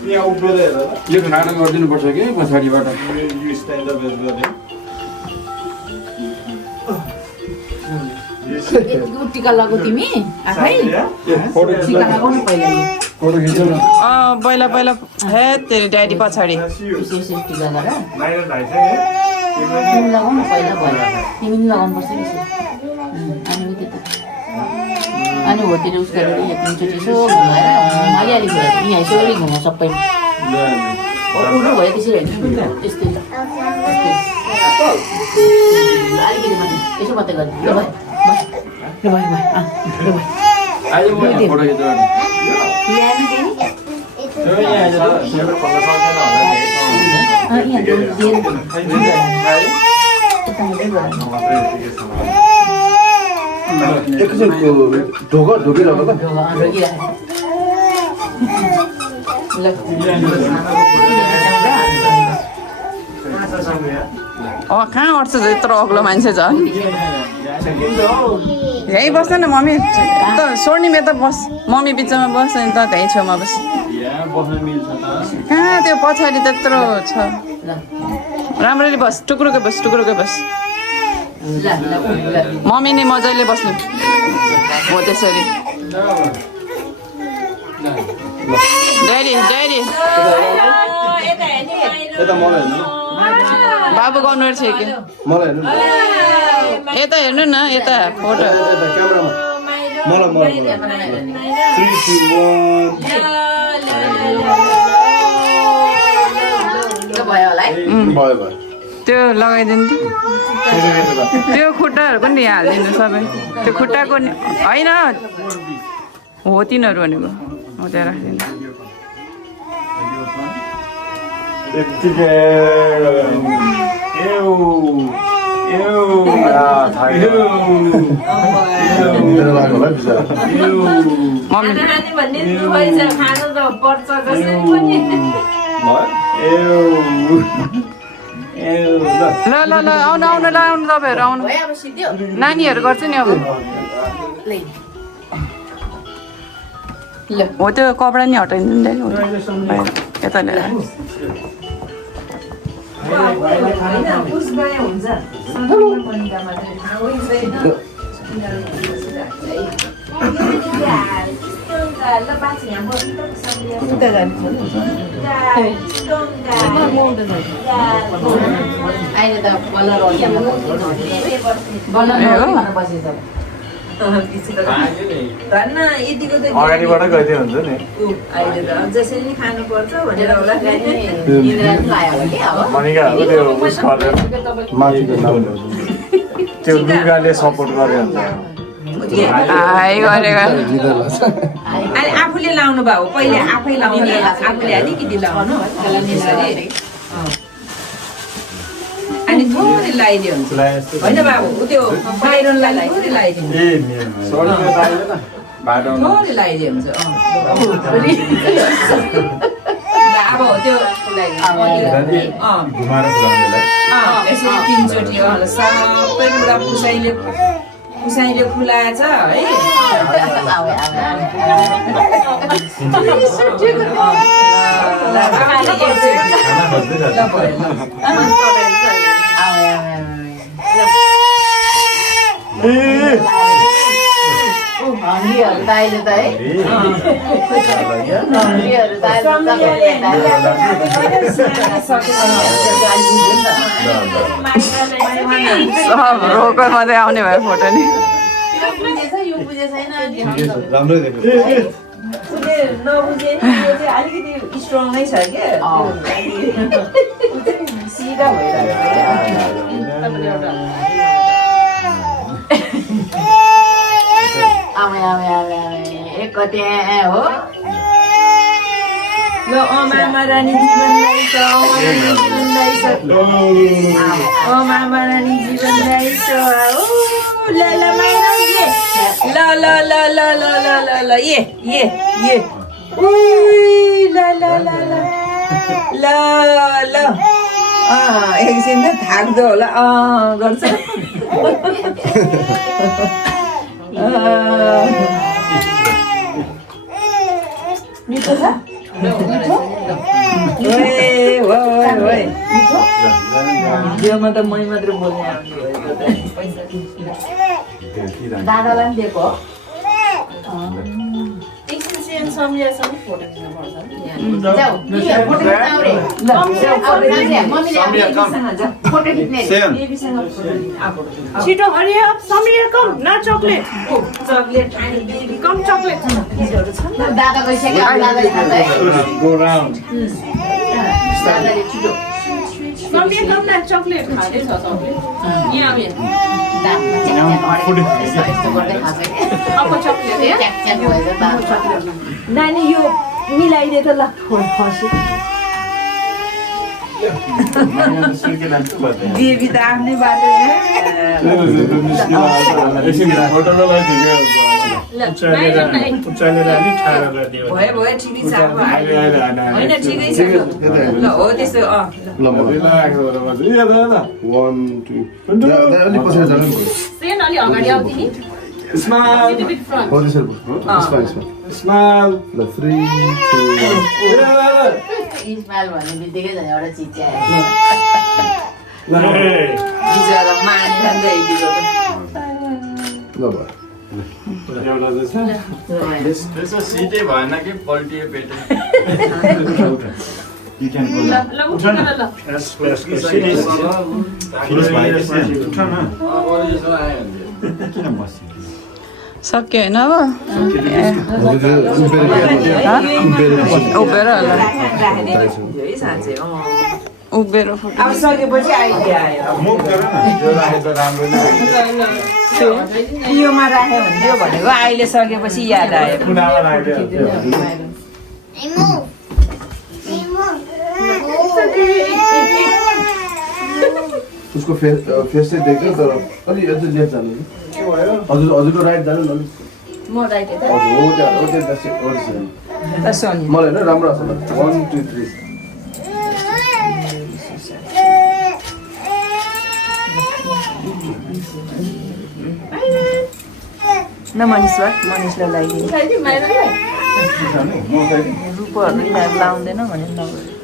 यहाँ उभिएर हेर यो खाना गरिदिनुपर्छ कि पछाडिबाट यो स्ट्यान्ड अप गरे टिका लगाऊ तिमी आफै फोटो टिका लगाउनु पहिला फोटो खिच्नु न पहिला पहिला हे तेरो ड्याडी पछाडि टिका लगा माइरन भाइ चाहिँ तिमी लगाउनु पहिला भयो तिमी लगाउनु पर्छ अनि उति त अनि होटेल उस गरेर एकचोटि यसो घुमाएर अलिअलि घुमाएर यहाँ यसो अलिक घुमाउँ सबै उठ्नु भयो त्यसरी होइन त्यस्तै अलिकति मात्रै यसो मात्रै गर्नु ल भयो ल भयो आज म फोटो खिच्नु एकैछिन ढोकी लगाएको कहाँ अट्छ यत्रो अग्लो मान्छे झन् यहीँ बस्छ न मम्मी त स्वर्णिम यता बस मम्मी बिचमा बस्छ नि त त्यहीँ छेउमा बस कहाँ त्यो पछाडि त्यत्रो छ राम्ररी बस टुक्रुकै बस मम्मी नै मजाले बस्नु हो त्यसरी ड्याडी यता मलाई हेर्नु बाबु गर्नु छ कि मलाई हेर्नु यता हेर्नु न यता फोटो क्यामेरामा मलाई 3 2 1 भयो होला है भयो त्यो लगाइदिनु त त्यो खुट्टाहरू पनि यहाँ हालिदिनु सबै त्यो खुट्टाको होइन हो तिनीहरू भनेको हो त्यहाँ राखिदिनु खाने भन्ने दुवै छ खानु त पर्छ जसरी पनि ल आउनु तपाईँहरू आउनु नानीहरू गर्छ नि अब हो त्यो कपडा नि हटाइदिनु यता लिएर अहिले त कलर अगाडिबाट गइदियो हुन्छ नि अहिले त जसरी नि खानुपर्छ भनेर होला मनिकाहरू त्यो उस गरेर त्यो लुगाले सपोर्ट गरे हुन्छ गरेको अनि आफूले लाउनु भयो पहिले आफै लाउने आफूले अलिकति लाउनु अनि थोरै लगाइदियो हुन्छ होइन बाबु त्यो बाहिरलाई थोरै लगाइदिनु थोरै लगाइदियो हुन्छ अब त्यो यसरी 3 चोटि सबै कुरा पुसाइले खुलाएछ है सब रोकर मात्रै आउने भयो फोटो नि राम्रै देख्नु नबुझे अलिकति स्ट्रङ नै छ क्या सिधा एक त्यहाँ हो ल मामा रानी जीवनलाई छ मामा रानी जीवनलाई छ ल ल माइना ये ल ल ल ल ल ल ल ल ये ल ल ल ल ल एकछिन त थाक्दो होला गर्छ मिठो छ म त मै मात्र बोल्ने दादालाई पनि दिएको एकछिन सम्झिएसम्म फोटो खिच्नुपर्छ नि। जाऊ, तिमीहरू फोटो खिच्न आऊ रे। मम्मीले फोटो खिच्ने रे। छिटो हरि अप समीर कम ना चकलेट चकलेट अनि बेबी कम चकलेट दादा गइसक्यो, दादाले खाँदै। Go round. दादाले छिटो समीर कम ना चकलेट खाँदै छ सबले यहाँ आऊ दाँतमा च्याक अडेको यस्तो गर्दै खान्छ के। अब चकलेट है च्याक च्याक भएछ दाँतमा। नानी यो मिलाइदे त ल खसी बेबी त आफ्नै बाटो फोटोको लागि उचालेर अलिक ठाडो गरिदियो भने। भयो भयो ठिकै छ अब होइन ठिकै छ ल हो त्यसो ल म रिल्याक्स भएर बस्छु। यो दादा 1 2 अलि पछाडि जानु नि सेन अलि अगाडि आऊ तिमी स्माइल हो त्यसरी बस्नु स्माइल स्माइल ल 3 2 इस्माइल भन्ने बित्तिकै झन् एउटा चिज आयो। बिचरा मानेर ल्याइदिएको ल भयो एउटा चाहिँ छ त्यसो सिटै भएन कि पल्टियो पेटे You can go now. ल उठ न ल यसको सिरिज Finish भयो कि उठ न। किन बस्यो? सक्यो होइन अब उभिएर होला राख्ने है साँच्चै उभिएर फोटो अब सकेपछि आइडिया आयो मुभ गर न यो राखे त राम्रो नै योमा राख्यो हुन्थ्यो भनेको अहिले सकेपछि याद आयो कुनामा राख्यो उसको फेस चाहिँ देख्यो तर अलि अझै लेफ्ट जानु कि हजुरको राइट जानु न म राइट यता। हजुर हो त्यहाँ मलाई होइन राम्रो आएको छ 1 2 3 न मनिषलाई लगाइदिनु रूपहरू लाउँदैन भने नगर्यो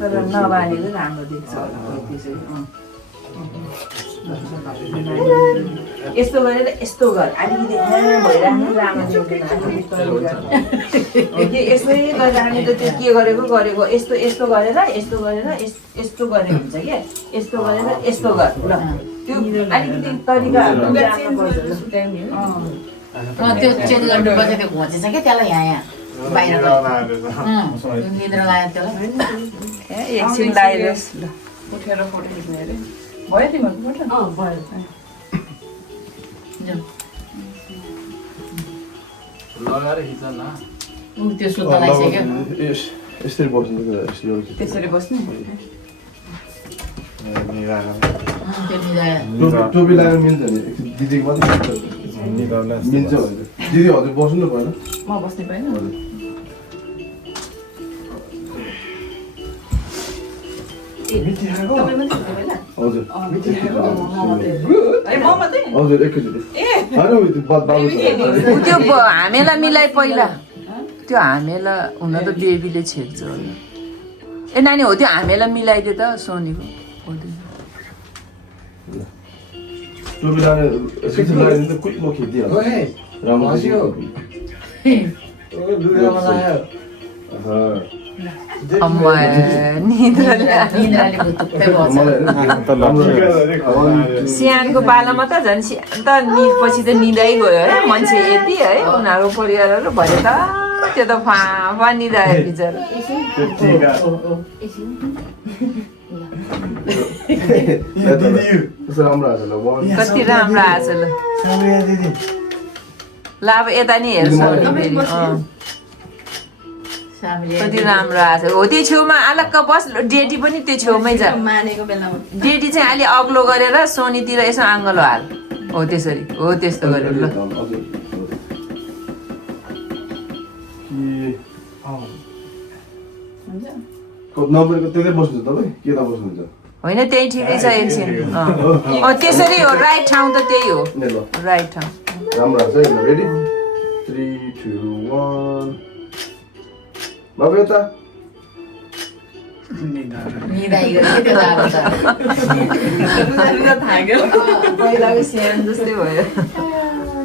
तर नबालेको राम्रो देख्छ होला त्यसै यस्तो गरेर यस्तो गर अलिकति भइराख्नु राम्रो देख्दैन यस्तै गरिराख्ने त त्यो के गरेको यस्तो यस्तो गरेर यस्तो गरेर यस्तो गरे हुन्छ क्या यस्तो गरेर यस्तो गर ल त्यो अलिकति तरिकाहरू त्यो चेन्ज गर्नुपर्छ। त्यो घोचेछ क्या त्यसलाई यहाँ बाहिर निद्रा लाग्यो त्यसलाई। एकछिन लगाइदियोस् ल उठेर फोटो खिच्ने अरे भयो तिमीहरूको फोटो भयो लगाएर खिच न त्यो सुत्न लागिसक्यो। यसरी बस्नु त्यसरी बस्ने त्यो निद्रा टोपी लगाएर मिल्छ नि दिदीको मात्रै मिल्छ भने दिदी हजुर बस्नु न भएन म बस्ने पाइन हजुर म मात्रै हजुर एकैचोटि होइन बाबु त्यो हामीलाई मिलाइ पहिला त्यो हामीलाई हुन त बेबीले छेक्छ होला ए नानी हो त्यो हामीलाई मिलाइदियो त सोनीको हो त्यो टोपी लगाएर एकैचोटि लगाइदिनु त क्विक म खिचिदिइहाल्छु राम्रो निद्राले भुतुक्कै भन्छ। सियानको पालामा त झन् त पछि त निदै गयो है मान्छे यति है उनीहरूको परिवारहरू भरे त त्यो त फाँफा निदायो बिचरा राम्रो आएको ल कति राम्रो आएछ ल ल अब यता नि हेर्छ कति राम्रो आएछ हो त्यो छेउमा अलग्ग बस डेटी पनि त्यो छेउमै छ मानेको बेलामा डेटी चाहिँ अलि अग्लो गरेर सोनीतिर यसो आङ्गलो हाल हो त्यसरी हो त्यस्तो गरेर ल नबरेको त्यतै बस्नुहुन्छ तपाईँ के त बस्नुहुन्छ होइन त्यही ठिकै छ एकछिन त्यसरी हो राइट ठाउँ त त्यही हो ल राइट ठाउँ राम्रो आएको छ रेडी 3 2 1 बाबु यता निदाइ गयो त्यो त अब त थाक्यो पहिलाको स्यान जस्तै भयो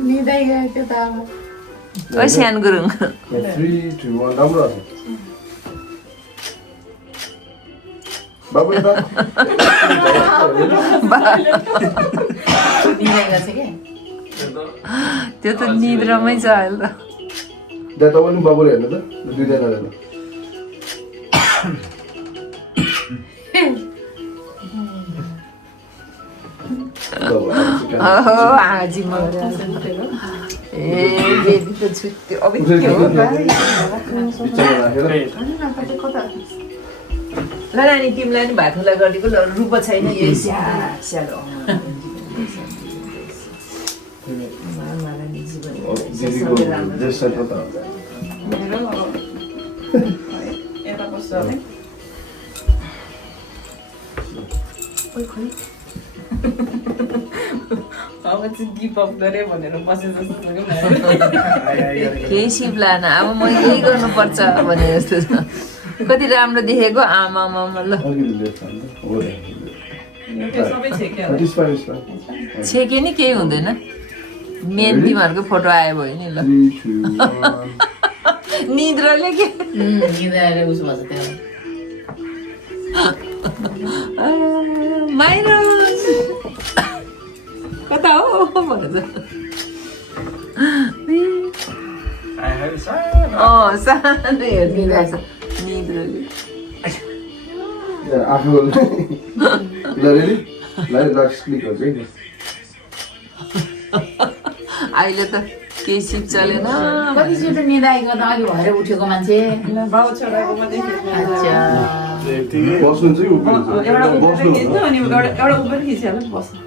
निदाइ गयो त्यो त अब ओ स्यान गुरुङ 3, 2, 1 राम्रो छ बाबु यता निदाइ गर्छ के त्यो त निद्रामै छ अहिले त त्यहाँ तपाईँ बाबुले हेर्नु त दुईजना हेर्नु ओहो आजी म ए बेबी त छुट्यो अब के हो बिचमा राखेर ल नानी तिमीलाई नि भात खुला गरिदिएको ल रूप छैन यही स्याहारो दिदीको जेस छ त यता बस्छ है अब चाहिँ गिभ अप गरे भनेर बसे जस्तो लाग्यो केही सिप लान अब म यही गर्नुपर्छ भने जस्तो छ कति राम्रो देखेको आमा ल अलिकति लेफ्ट ह्यान्ड हो त्यो सबै छेक्यो होला। इट्स फाइन इट्स फाइन छेके नि केही हुँदैन मेन तिमीहरूको फोटो आयो भयो नि ल 3, 2, 1 निद्राले के निदाएर उस भन्छ त्यहाँ माइनस कता हो भन्छ सानो हेरिरहेको छ निद्राले आफू ल रेडी लाइभ राक्स क्लिक गर्छ है अहिले त केही सिप चलेन कतिचोटि निदाइ गर्दा अघि भएर उठेको मान्छे बाउ छोराको मात्रै अच्छा बस्नु चाहिँ उभिनु एउटा उभिएर खिच्नु अनि एउटा उभिएर खिचिहाल्नु बस्नु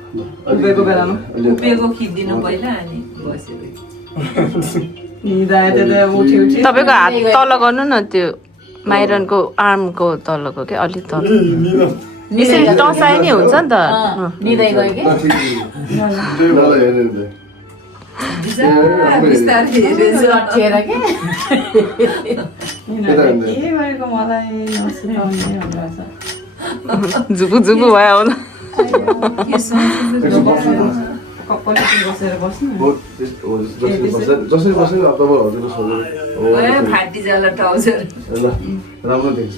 उभिएको बेलामा उभिएको खिचिदिनु पहिला अनि बसेको निदाए त उठ्यो तपाईँको हात तल गर्नु न त्यो माइरनको आर्मको तलको के अलिक तल यसरी टसाए नि हुन्छ नि त निदाइ गयो कि मलाई हेर्नु बिस्तारै लट्ठिएर के के भएको मलाई नसुनाउने होला छ झुपु झुपु भयो होला कपालले बसेर बस्नु जसरी बस्यो अब तपाईँ हजुरको सजिलो फाटी जाला ट्राउजर ल राम्रो देख्छ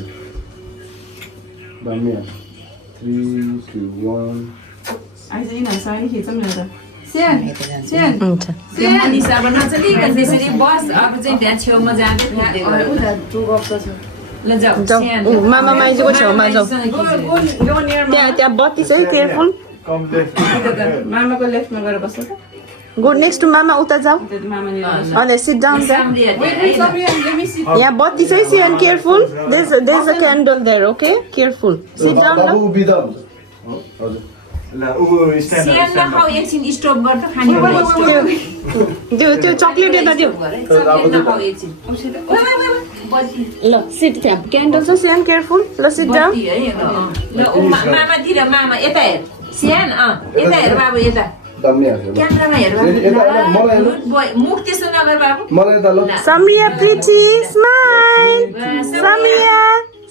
दामी 3, 2, 1 आइज यिनीहरूसँग खिचौँ न त स्यान स्यान हुन्छ त्यो मनिषाबाट नचलिकन त्यसरी बस अब चाहिँ त्यहाँ छेउमा जाँदै ल जाऊ स्यान मामा माइजूको छेउमा जाऊ त्यहाँ बत्ती छ है केयरफुल मामाको लेफ्टमा गएर बस्छ त गो नेक्स्ट टु मामा उता जाऊ त्यति मामाले अनि सिट डाउन यहाँ बत्ती छ है सियन careful there a candle there okay careful sit down बाबु उभिँदा हुन्छ हजुर स्यान नखाऊ एकछिन स्टप गर्दा खाने त्यो चक्लेट यता दियो नखाऊ एकछिन ल सिट त्यहाँ क्यान्डल छ सियन केयरफुल ल सिट डाउन ल मामातिर मामा यता हेर स्यान यता हेर बाबु यता दामी हाल्छ क्यामेरामा हेर मलाई हेर्नु बाबु मुख त्यस्तो नगर बाबु मलाई त ल Samria pretty smile Samria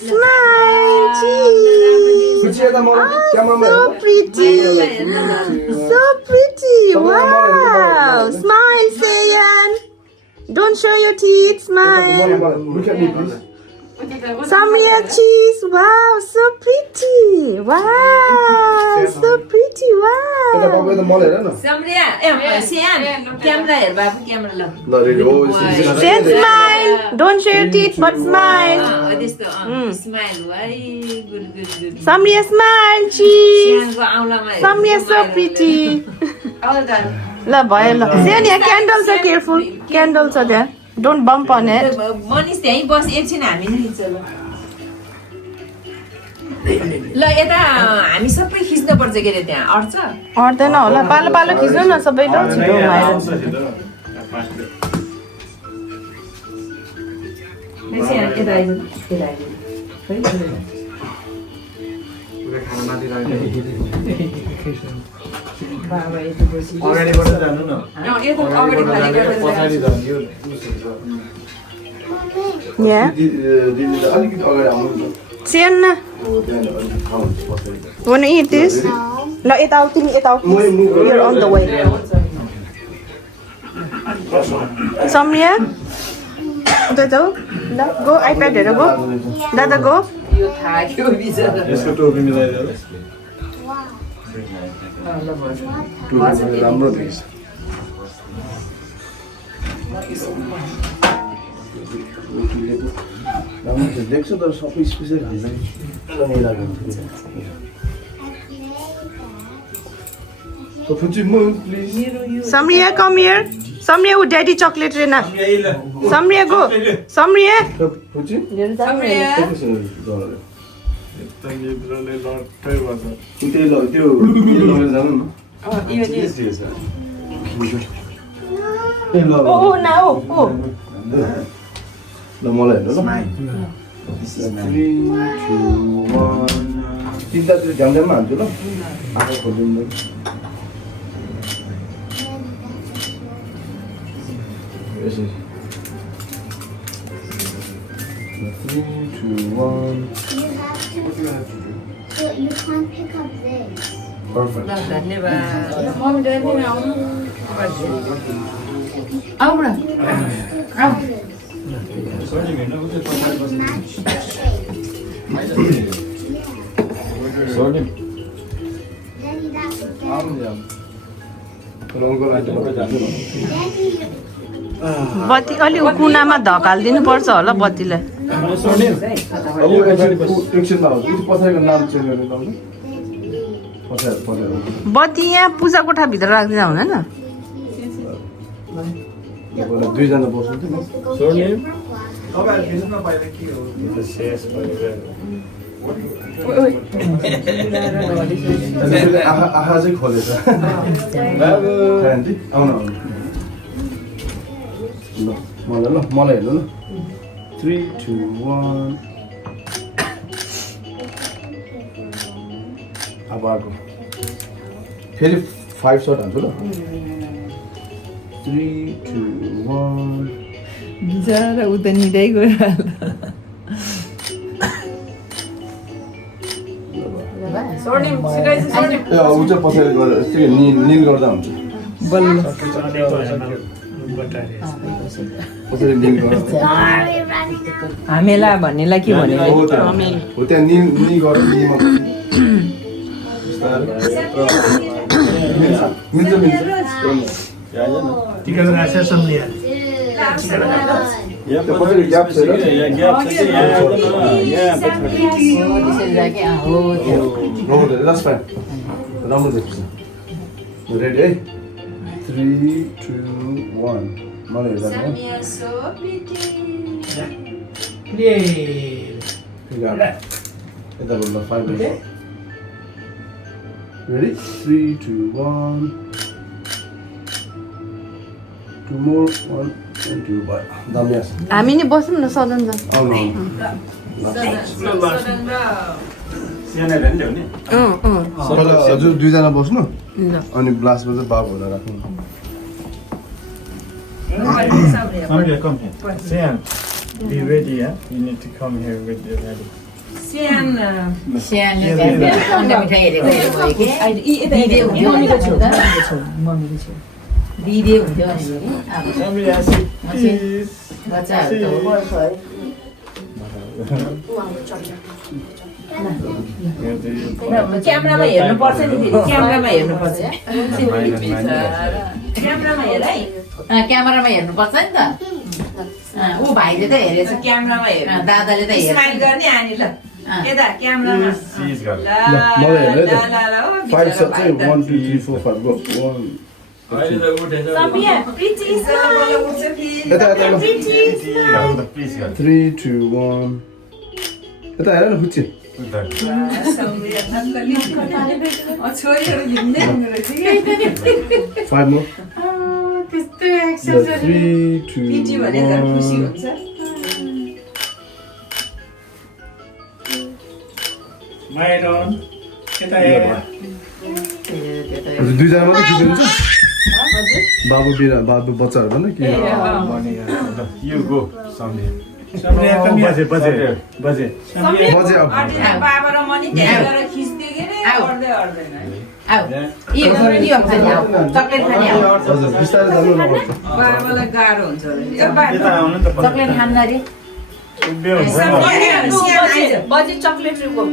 smile cheese खुसी यता मलाई क्यामेरामा so pretty so pretty wow smile Sayan don't show your teeth smile look at me please Samria cheese wow so pretty wow so pretty यता wow बाबु यता मलाई हेर न सम्रिया ए स्यान क्यामेरा हेर बाबु क्यामेरा ल ल रेडी हो say smile don't show your teeth but smile त्यस्तो स्माइल है good good good Samria smile cheese स्यानको औलामा हेर Samria so pretty ल भयो ल सेन यहाँ क्यान्डल छ केयरफुल क्यान्डल छ त्यहाँ don't bump on it Manish त्यहीँ बस एकछिन हामी नि खिच्छ ल यता हामी सबै खिच्नु पर्छ के अरे त्यहाँ अट्छ अट्दैन होला पालो पालो खिच्नु न सबैले छिटो माइरन यता आइज यता आइज बाबा यता बसी अगाडिबाट जानु न यता अगाडि खाली गरेर पछाडि झन्डियो यहाँ दिदी त अलिकति अगाडि आउनु Sienna, हो त्यहाँ अलि खानुहुन्छ पछाडि wanna eat this? ल यता आऊ तिमी यता आऊ. You're on the way. Samya, उता जाऊ. ल go iPad हेर go. दादा go. यो थाक्यो बिचरा यसको टोपी मिलाइदिएर टोपी राम्रो देख्छ राम्रो देख्छ तर सबै स्पेसै खान्छ So, Fuji, move, please. Samya, come here. Samya, with daddy chocolate rena. Samya, go. Samya. So, Fuji? त्यो लगेर जानु न Oh, now. Oh. ल मलाई हेर्नु ल 3, 2, 1 तिनवटा त्यो झ्यामझ्याममा हान्छु ल आँखा खोलिदिनु यसरी 3, 2, 1 So you can't pick up this. Perfect. Daddy, that's बत्ती अलि कुनामा धकालिदिनु पर्छ होला बत्तीलाई. एकछिनमा हो पछाडिको नाम चेन्ज गर्ने तपाईँ पछाडि बत्ती यहाँ पूजा कोठाभित्र राखिदिँदा हुँदैन? दुईजना बस्नु आँखा चाहिँ खोलेछ आउनु ल मलाई हेर्नु ल 3, 2, 1 अब आएको फेरि 5 सर्ट हान्छु ल 3, 2, 1 बिचरा उता निदै गयो ऊ चाहिँ पछाडि गएर यस्तै निल गर्दा हुन्छ पछाडि निल गर्दा हामीला भन्नेलाई के भने हो त्यहाँ निल गरेर निलमा मिल्छ टिका लगाएछ सम्झिया त्यो पछाडि ग्याप छ That's fine. राम्रो देख्छ रेडी है 3, 2, 1 मलाई हेर्दा यता बोल्दा 5 रेडी 3, 2, 1 2 more 1 and 2 by दामी आछ हामी नि बसौँ न सदन जाउँ. आउनु पहिला हजुर दुईजना बस्नु अनि ब्लास्टमा चाहिँ बाबु होला राख्नु Samya, come here. Sian, be ready, yeah? You need to come here with your ready. Samya, please. क्यामेरामा हेर्नुपर्छ नि फेरि क्यामेरामा हेर्नुपर्छ क्यामेरामा हेर है क्यामेरामा हेर्नुपर्छ नि त ऊ भाइले त हेरेछ क्यामेरामा हेर दादाले त हेरेछ स्माइल गर्ने अनि ल यता क्यामेरामा मलाई हेर्नु है त 5 सर्ट चाहिँ 1, 2, 3, 4, 5 गो 1 यता 3, 2, 1 यता हेर न खुच्ची छोरीहरू हिँड्दै हुँदो रहेछ 5 more 3, 2, 1 खुसी हुन्छ Mind on. Kita hear. हजुर दुईजना मात्रै खिच्नुहुन्छ बाबु बिना बाबु बच्चाहरू पनि के You go, Samya. बजे बजे बजे बजे अब बाबा र मनी त्यहाँ गएर खिच्दियो के रे अड्दै अड्दैन आऊ यो खाने आऊ चक्लेट खाने आऊ हजुर बिस्तारै जानु नपर्छ बाबालाई गाह्रो हुन्छ यता आउनु त चक्लेट खान्न रे उभियो हुन्छ बजे चक्लेट रुको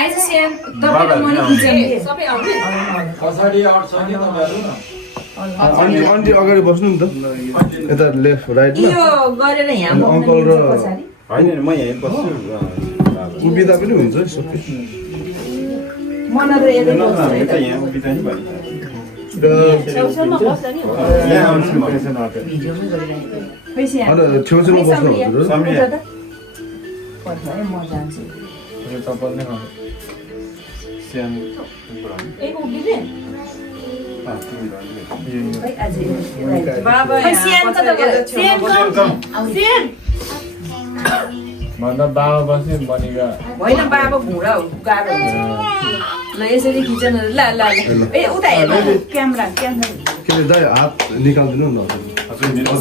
आइज स्याम तपाईँ मनी खिच्ने सबै आउने पछाडि आउँछ नि तपाईँहरू न आन्टी अगाडि बस्नु नि त यता लेफ्ट राइटमा यो गरेर यहाँ बोक्न अङ्कल र मिल्छ पछाडि होइन म यहीँ बस्छु उभिँदा पनि हुन्छ सबै मन र यतै बस्छ यता यहाँ उभिँदा नि भयो छेउछेउमा बस्छ नि यहाँ आउँछु म एकछिन अगाडि। भिडियोमै गरिरहेको खोइ स्याम छेउछेउमा बस्नु हजुर सम्झिए? पछाडि म जान्छु यो चप्पल नै खानु सानो कुरा हो। एक उभिने तिमी भन्नु। खोइ आज बाबा खोइ स्याम कता गयो स्याम सेन भन्दा बाबा बस्ने भनेको होइन बाबा घुँडा हो गाह्रो हुन्छ ल यसरी खिचन ल ल ल ए उता हेर क्यामेरा क्यामेरा के अरे दाइ हात निकाल्दिनु न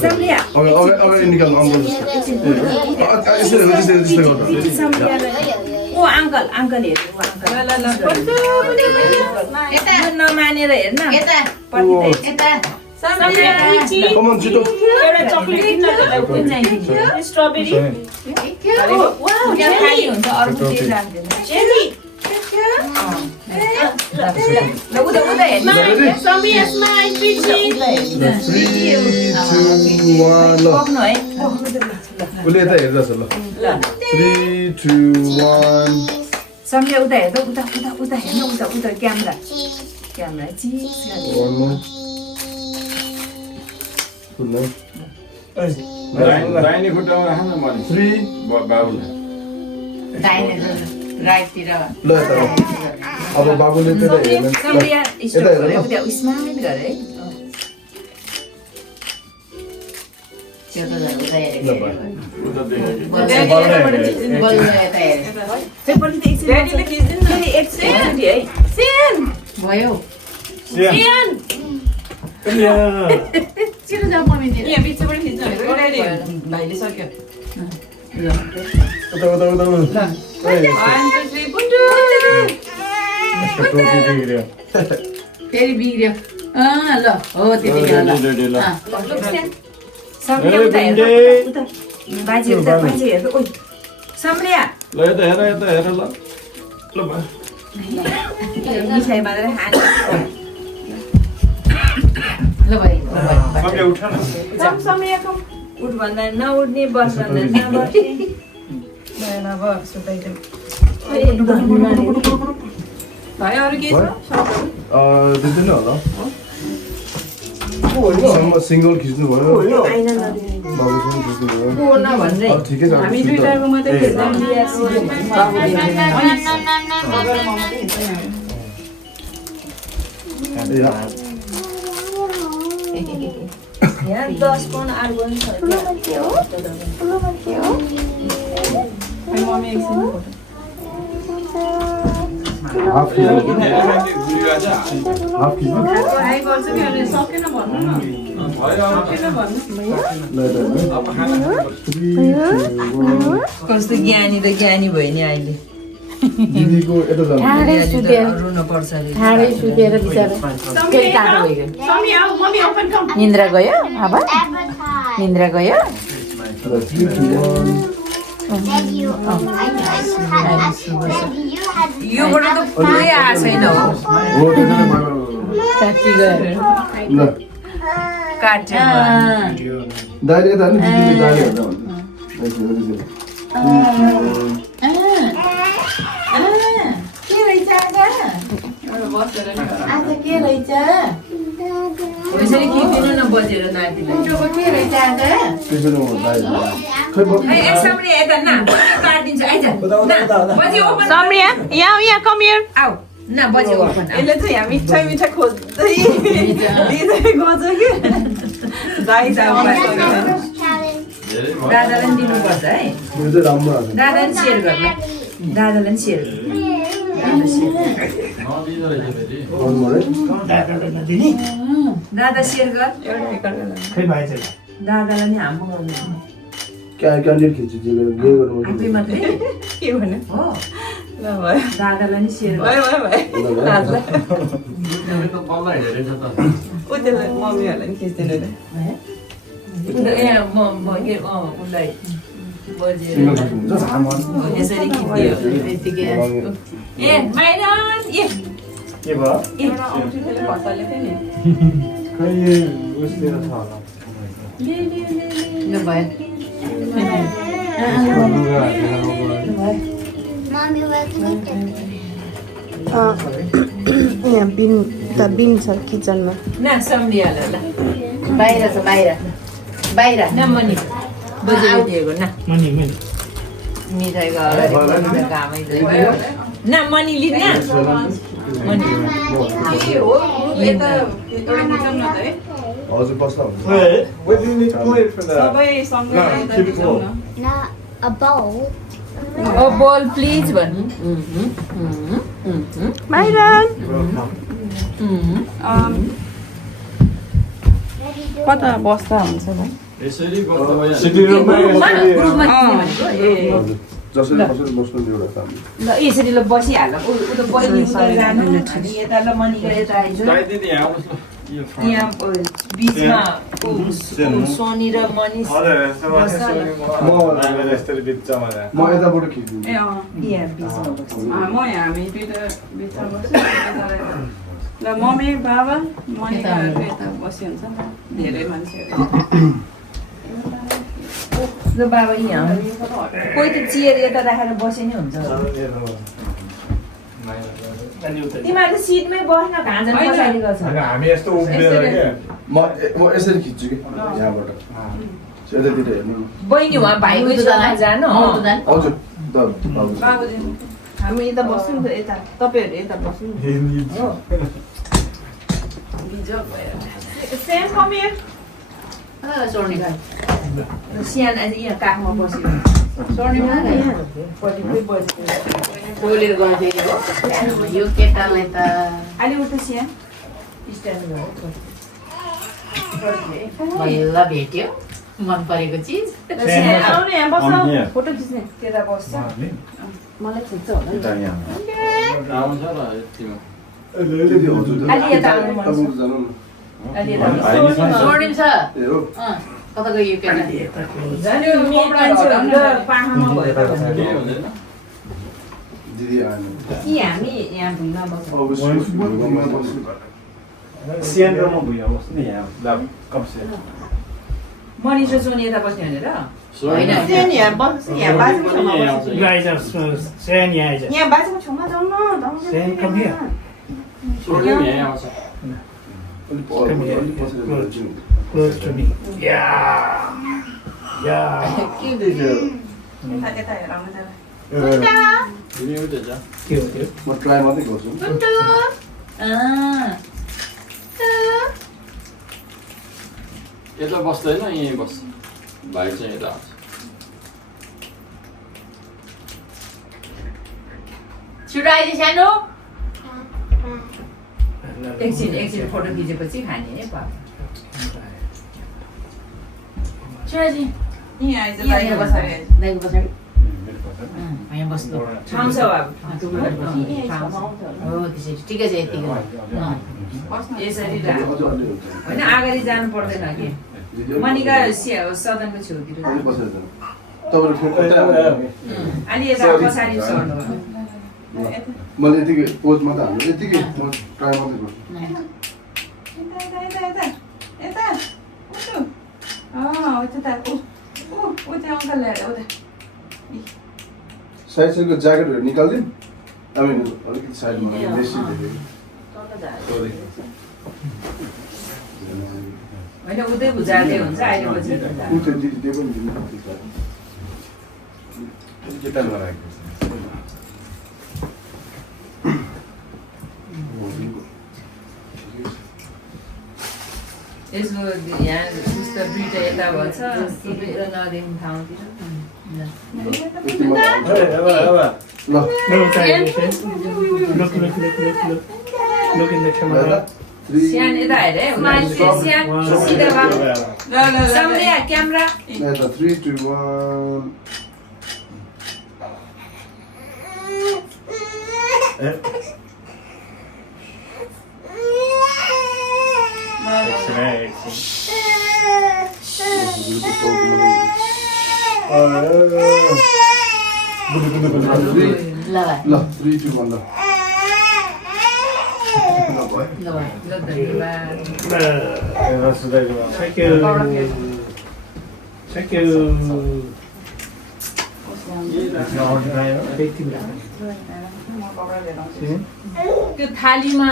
सम्लिया अगाडि निकाल्नु अङ्कल यसरी त्यस्तै गर्नु ओ अङ्कल अङ्कल हेर्नु ऊ अङ्कल ल ल यता नमानेर हेर्न यता पट्टि यता कमन छिटो एउटा चक्लेट किन्नको लागि कुन चाहिँ दिन्छ स्ट्रबेरी वाउ खाली हुन्छ अरू केही राख्दैन जेली ल उता उता हेर्नु समिया स्माइल पिची 3 2 1 ल बोक्नु है उसले यता हेर्दैछ ल ल 3 2 1 सम्झे उता हेर्नु उता उता उता हेर्नु उता उता क्यामेरा क्यामेरा चिज one more good night दाहिने खुट्टामा राख्नु न मैले 3 बाबुले दाहिने राइटतिर ल यता अब बाबुले त्यता हेर्नु सम्झिया यता स्टप हेर गरे ल उता स्माइल गरे त्यो त उता ल भाइ उता देखेको बल्ल यता हेरे त्यो पनि त एकछिन ड्याडीले खिच्दिनु न फेरि एकछिन है सेन भयो सेन छिटो जाऊ मम्मी यहाँ बिचबाट खिच्नु भनेको ड्याडी भाइले सक्यो उता उता उता 1 2 3 पुटु टोपी बिग्रियो फेरि बिग्रियो ल हो त्यतिखेर ल सम्झिया उता हेर्नु उता बाजे उता बाजे हेर्नु ओइ सम्झिया ल यता हेर ल ल भयो मिठाई मात्र खानु ल भाइ सबले उठ न सम्झिया कम उठ भन्दा नउठ्ने बस भन्दा नबस्ने अब सुताइदिउँ भाइ अरू के छ दिँदैन होला सिङ्गल खिच्नु भयो बाबुसँग खिच्नु भयो को नभन्दै अब ठिकै छ हामी दुईटाको मात्रै खेल्छौँ यहाँ 10 पाउन्ड आलु पनि छ मम्मी एकछिन हाफ खिच्नु हाफ खिच्नु ट्राई गर्छु कि अनि सकेन भन्नु न सकेन भन्नु ल यता हेर्नु 3 2 1 कस्तो ज्ञानी त ज्ञानी भयो नि अहिले दिदीको यता जानु रुन पर्छ अरे ठाडै सुतेर बिचारा केही टाढो भइगयो मम्मी आऊ मम्मी ओपन कम निन्द्रा गयो अब निन्द्रा गयो 3 2 1 योबाट त पुरै आएको छैन हो हो त्यता नै भयो काटी गयो ल काट्यो दाइले यता नि दिदीले दाइले हेर्दा के रहेछ आज के रहेछ यसरी के दिनु न बजेर नातिलाई कुटोको के रहेछ आज त्यसैले म दाइले खै एक सामने यता न काटिदिन्छु आइज बजे ओपन समिया यहाँ कम हियर आऊ न बजे ओपन यसले चाहिँ यहाँ मिठाई मिठाई खोज्दै दिँदै गन्छ कि दाइ दादालाई पनि दिनुपर्छ है यो चाहिँ राम्रो आएको दादालाई पनि सेयर गर्नु दादालाई पनि सेयर गर्नु गर्नु है दादा सेयर गर खै भाइ चाहिँ दादालाई नि हाम्रो क्यान्डिड खिच्छु जिल्लो गे गर्नु आफै मात्रै के भन्नु हो ल भयो दादालाई नि सेयर भयो भयो भयो दाजुलाई बल्ल हेरेछ त ऊ त्यसलाई मम्मीहरूलाई नि खिच्दिनु त उसलाई बजेर सिङ्गल खानु हुन्छ यसरी खिच्दियो यतिकै ए माइरन ए के भयो खसाले थियो नि खै उसतिर छ होला ल भयो Mommy, where's the यहाँ बिन छ किचनमा न सम्झिहाल ल बाहिर छ बाहिर बाहिर न मनी बजेर दिएको न मनी मिठाईको अगाडि बजेर कामै गयो न मनी लिन न मनी के हो यता एउटा किचन न त है हजुर बस्दा हुन्छ Wait, what do you need to wait for that? सबै सँगै No, यता keep it जाउँ cool. न Not a bowl. ओ बोल प्लिज भन्नु माइरन कता बस्दा हुन्छ त यसरी गर्दा भयो Sitting room मा यसरी ग्रुपमा भनेको ए हजुर जसरी कसरी बस्नु नि एउटा काम ल यसरी ल बसिहाल ऊ त बहिनी उता जानु अनि यता ल मनिका यता आइज गाई दिदी यहाँ आउनुहोस् ल यो front। यहाँ बिचमा सोनी र मनिष हजुर बस्छ ल। यस्तरी बित्छ मजा म यताबाट खिच्दिन्छु ए यहाँ बिचमा बस्छ म यहाँ हामी दुइटा बिचमा बस्छौँ ल मम्मी बाबा मनिकाहरू यता बसी हुन्छ नि धेरै मान्छेहरू ल बाबा यहाँ कोही त चियर यता राखेर बसे नि हुन्छ तिमीहरू त सिटमै बस्न घाँजन पछाडिको छ हामी यस्तो उभिएर के म यसरी खिच्छु कि यहाँबाट यतातिर हेर्नु न। बहिनी उहाँ भाइको छेउमा जानु हजुर द हजुर बाबुजी हामी यता बस्छौँ नि त यता तपाईँहरू यता बस्नु नि हो बिजोग भयो सेम मम्मी सोर्णिका सियान अझै यहाँ काखमा बस्यो सोर्णिका पट्टि बस्यो टोइलेट गर्दै हो यो केटालाई त अहिले उठ्यो सियान स्ट्यान्ड भयो बल्ल भेट्यो मन परेको चिज आउनु यहाँ बस्छ here. फोटो खिच्ने त्यता बस्छ मलाई खिच्छ होला नि आउँछ ल यतिमा त्यति हजुर अलि यता आउनु मन छ। तपाईँ जानु न अलि यता सोर्णिम छ ए हो कता गयो यो केटा झन् यो मान्छेहरू त पाखामा भयो त के हुँदैन दिदी आएन कि हामी यहाँ भुइँमा बस्छौँ अवश्य भूमिमा बस्नु सिएन र म भुइँ बस्नु नि यहाँ ला कम से मनिष र सोनी यता बस्ने भनेर होइन सेन यहाँ बस्छ यहाँ बाजेको छेउमा बस्छ गाइज सेन यहाँ आइज यहाँ बाजेको छेउमा जाउँ न सेन कम हियर सोर्णिम यहाँ आउँछ अलिक पछि जान्छु क्लोज टु मी या के देख्यो यता हेर आउनु जाँदा तिमी उतै जा के हो त्यो म ट्राई मात्रै गर्छु यता बस्दैन यहीँ बस्छ भाइ चाहिँ यता आउँछ छिटो आइज सानो एकछिन फोटो खिचेपछि खाने है पापा छिटो यहाँ आइज बाहिर बसेर दाइको पछाडि यहाँ बस्नु ठाउँ छ बाबु हो त्यसरी ठिकै छ यतिको यसरी अझ राख अलि हुन्छ होइन अगाडि जानु पर्दैन कि मनिका सदनको छेउतिर अलिक पछि जानु तपाईँले फेरि कतै आउनु अलि यता पछाडि सर्नु मैले यतिकै पोज मात्रै हाल्नु यतिकै म ट्राई मात्रै गर्छु यता उठ्नु त्यता ऊ त्यो अङ्कल ल्याएर उता साइड साइडको ज्याकेटहरू निकालिदिउँ आई मिन अलिकति साइडमा बेसी धेरै सरी होइन उतै बुझाएकै हुन्छ अहिले पछि ऊ त्यो दिदी त्यो पनि दिनु केटा गराएको यसको यहाँ उस्तो दुइटा यता भन्छ र नदेखि ठाउँतिर यति मात्रै Hey, Eva. ल No, look in the camera. स्यान यता हेर है स्यान सिधा भयो सम्झिया क्यामेरा यता 3 2 ल 3 2 1 ल Thank you. Thank you. त्यो थालीमा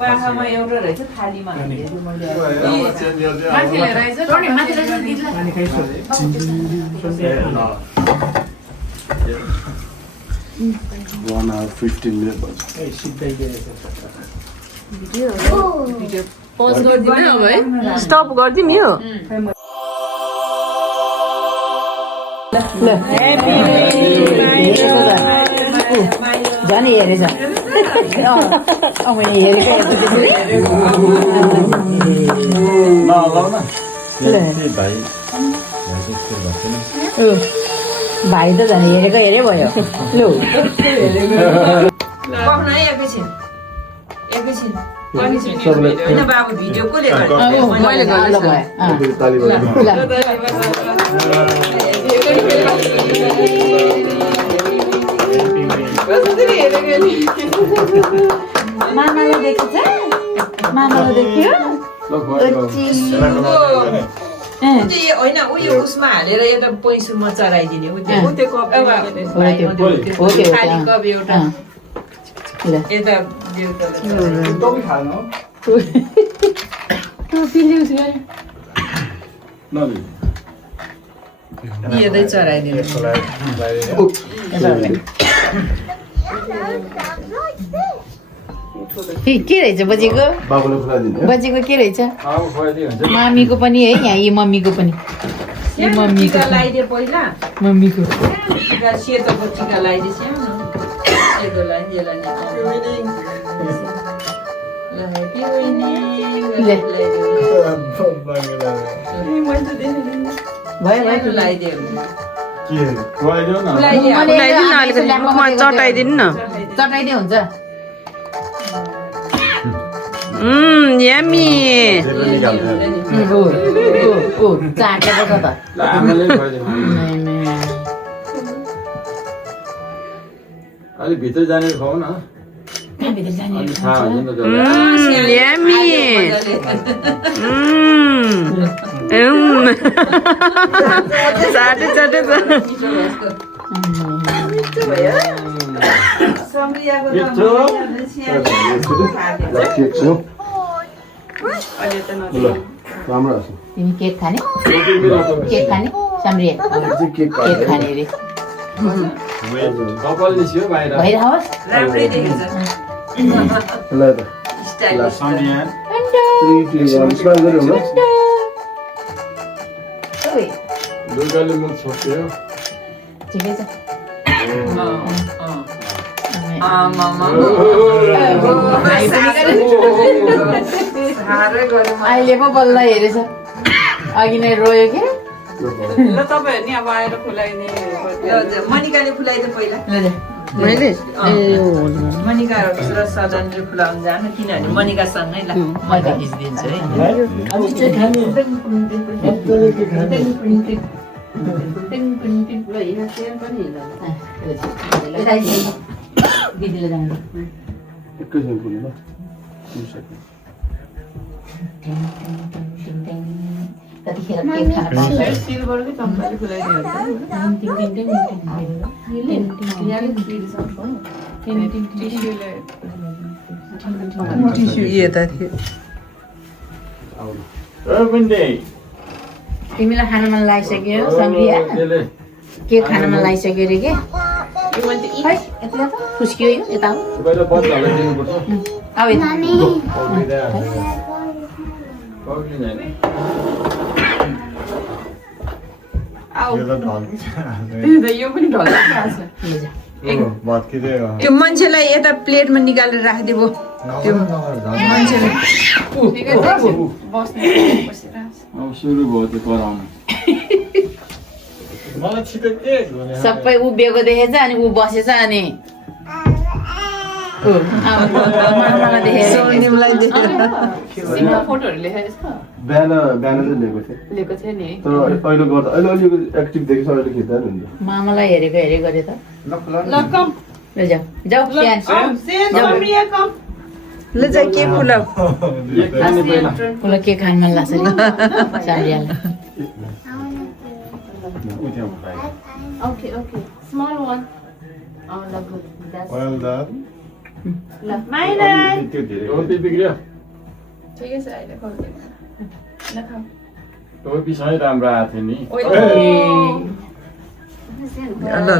पाखामा एउटा रहेछ थालीमा One hour 15 minutes भन्छ पज गरिदिनु अब है स्टप गरिदिनु यो झन् हेरेछ मैले हेरेको भाइ त झन् हेरेको हेरे भयो लु पक्न है एकैछिन होइन बाबु भिडियो कसले गर्छ मैले गर्नु भयो ताली बजाउनु मामाले देखेछ मामाले देख्यो होइन ऊ यो उसमा हालेर एउटा पैसुमा चराइदिने ऊ त्यो खाली कप एउटा यता यतै चराइदिने के रहेछ बजेको बाबुले खुलाइदिनु बजेको के रहेछ मामीको पनि है यहाँ यी मम्मीको पनि टिका लगाइदिए पहिला मम्मीको सेतोको टिका लगाइदिए सेतो चटाइदिनु न चटाइदिए हुन्छ यम्मी चाटेको छ त अलि भित्र जाने खाऊ न भित्र जाने थाहा हुन्छ नि त त्यसलाई। यम्मी चाटे चाटे केक छ ल राम्रो छ तिमी केक खाने साम्रिया केक केक खाने रे कपाल निस्क्यो बाहिर भइरहोस् राम्रै देखिन्छ ल त स्टाइलिस 3 2 1 स्माइल गरौँ न दुर्गाले मुख छोड्यो ठिकै छ अहिले पो बल्ल हेरेछ अघि नै रोयो के मनिकाले खुलाइदियो पहिला मैले मनिका र सजनले खुलाउनु जानु किनभने मनिकासँगै ल म त खिचिदिन्छु है दिदीले जानु एकैछिन पुग्नु ल 2 सेकेन्ड कतिखेर केक खान पाउँछ सिल्भरकै चम्पाले खुलाइदियो यता थियो तिमीलाई खान मन लागिसक्यो सम्रिया केक खान मन लागिसक्यो अरे के खै यता खुस्कियो यो यता पहिला बच्चालाई दिनुपर्छ आऊ यता पक्रिँदैन यो पनि ढल्ला भात के त्यो मान्छेलाई यता प्लेटमा निकालेर राखिदियो त्यो मान्छेले अब सुरु भयो त्यो कराउनु मलाई छिटो के गर्ने सबै उभिएको देखेछ अनि ऊ बसेछ अनि मामालाई देखेर सोनिमलाई देखेर फोटोहरू लेखेर बिहान चाहिँ लिएको थिएँ लिएको थियो नि तर अहिले गर्दा अहिले अलिकति एक्टिभ देखेछ अहिले खिच्दा नि हुन्छ मामालाई हेरे गरे त ल जाऊ जाऊ ल चाहिँ के फुलाउ उसलाई के खान मन लाग्छ नि सारियालाई Okay. Small one. Oh, look good. That's well done Myron. त्यो धेरै हो त्यो बिग्रियो ठिकै छ अहिले खोल्दैन ल खाऊ त्यो पिछाइ राम्रो आएको थियो नि ल ल ल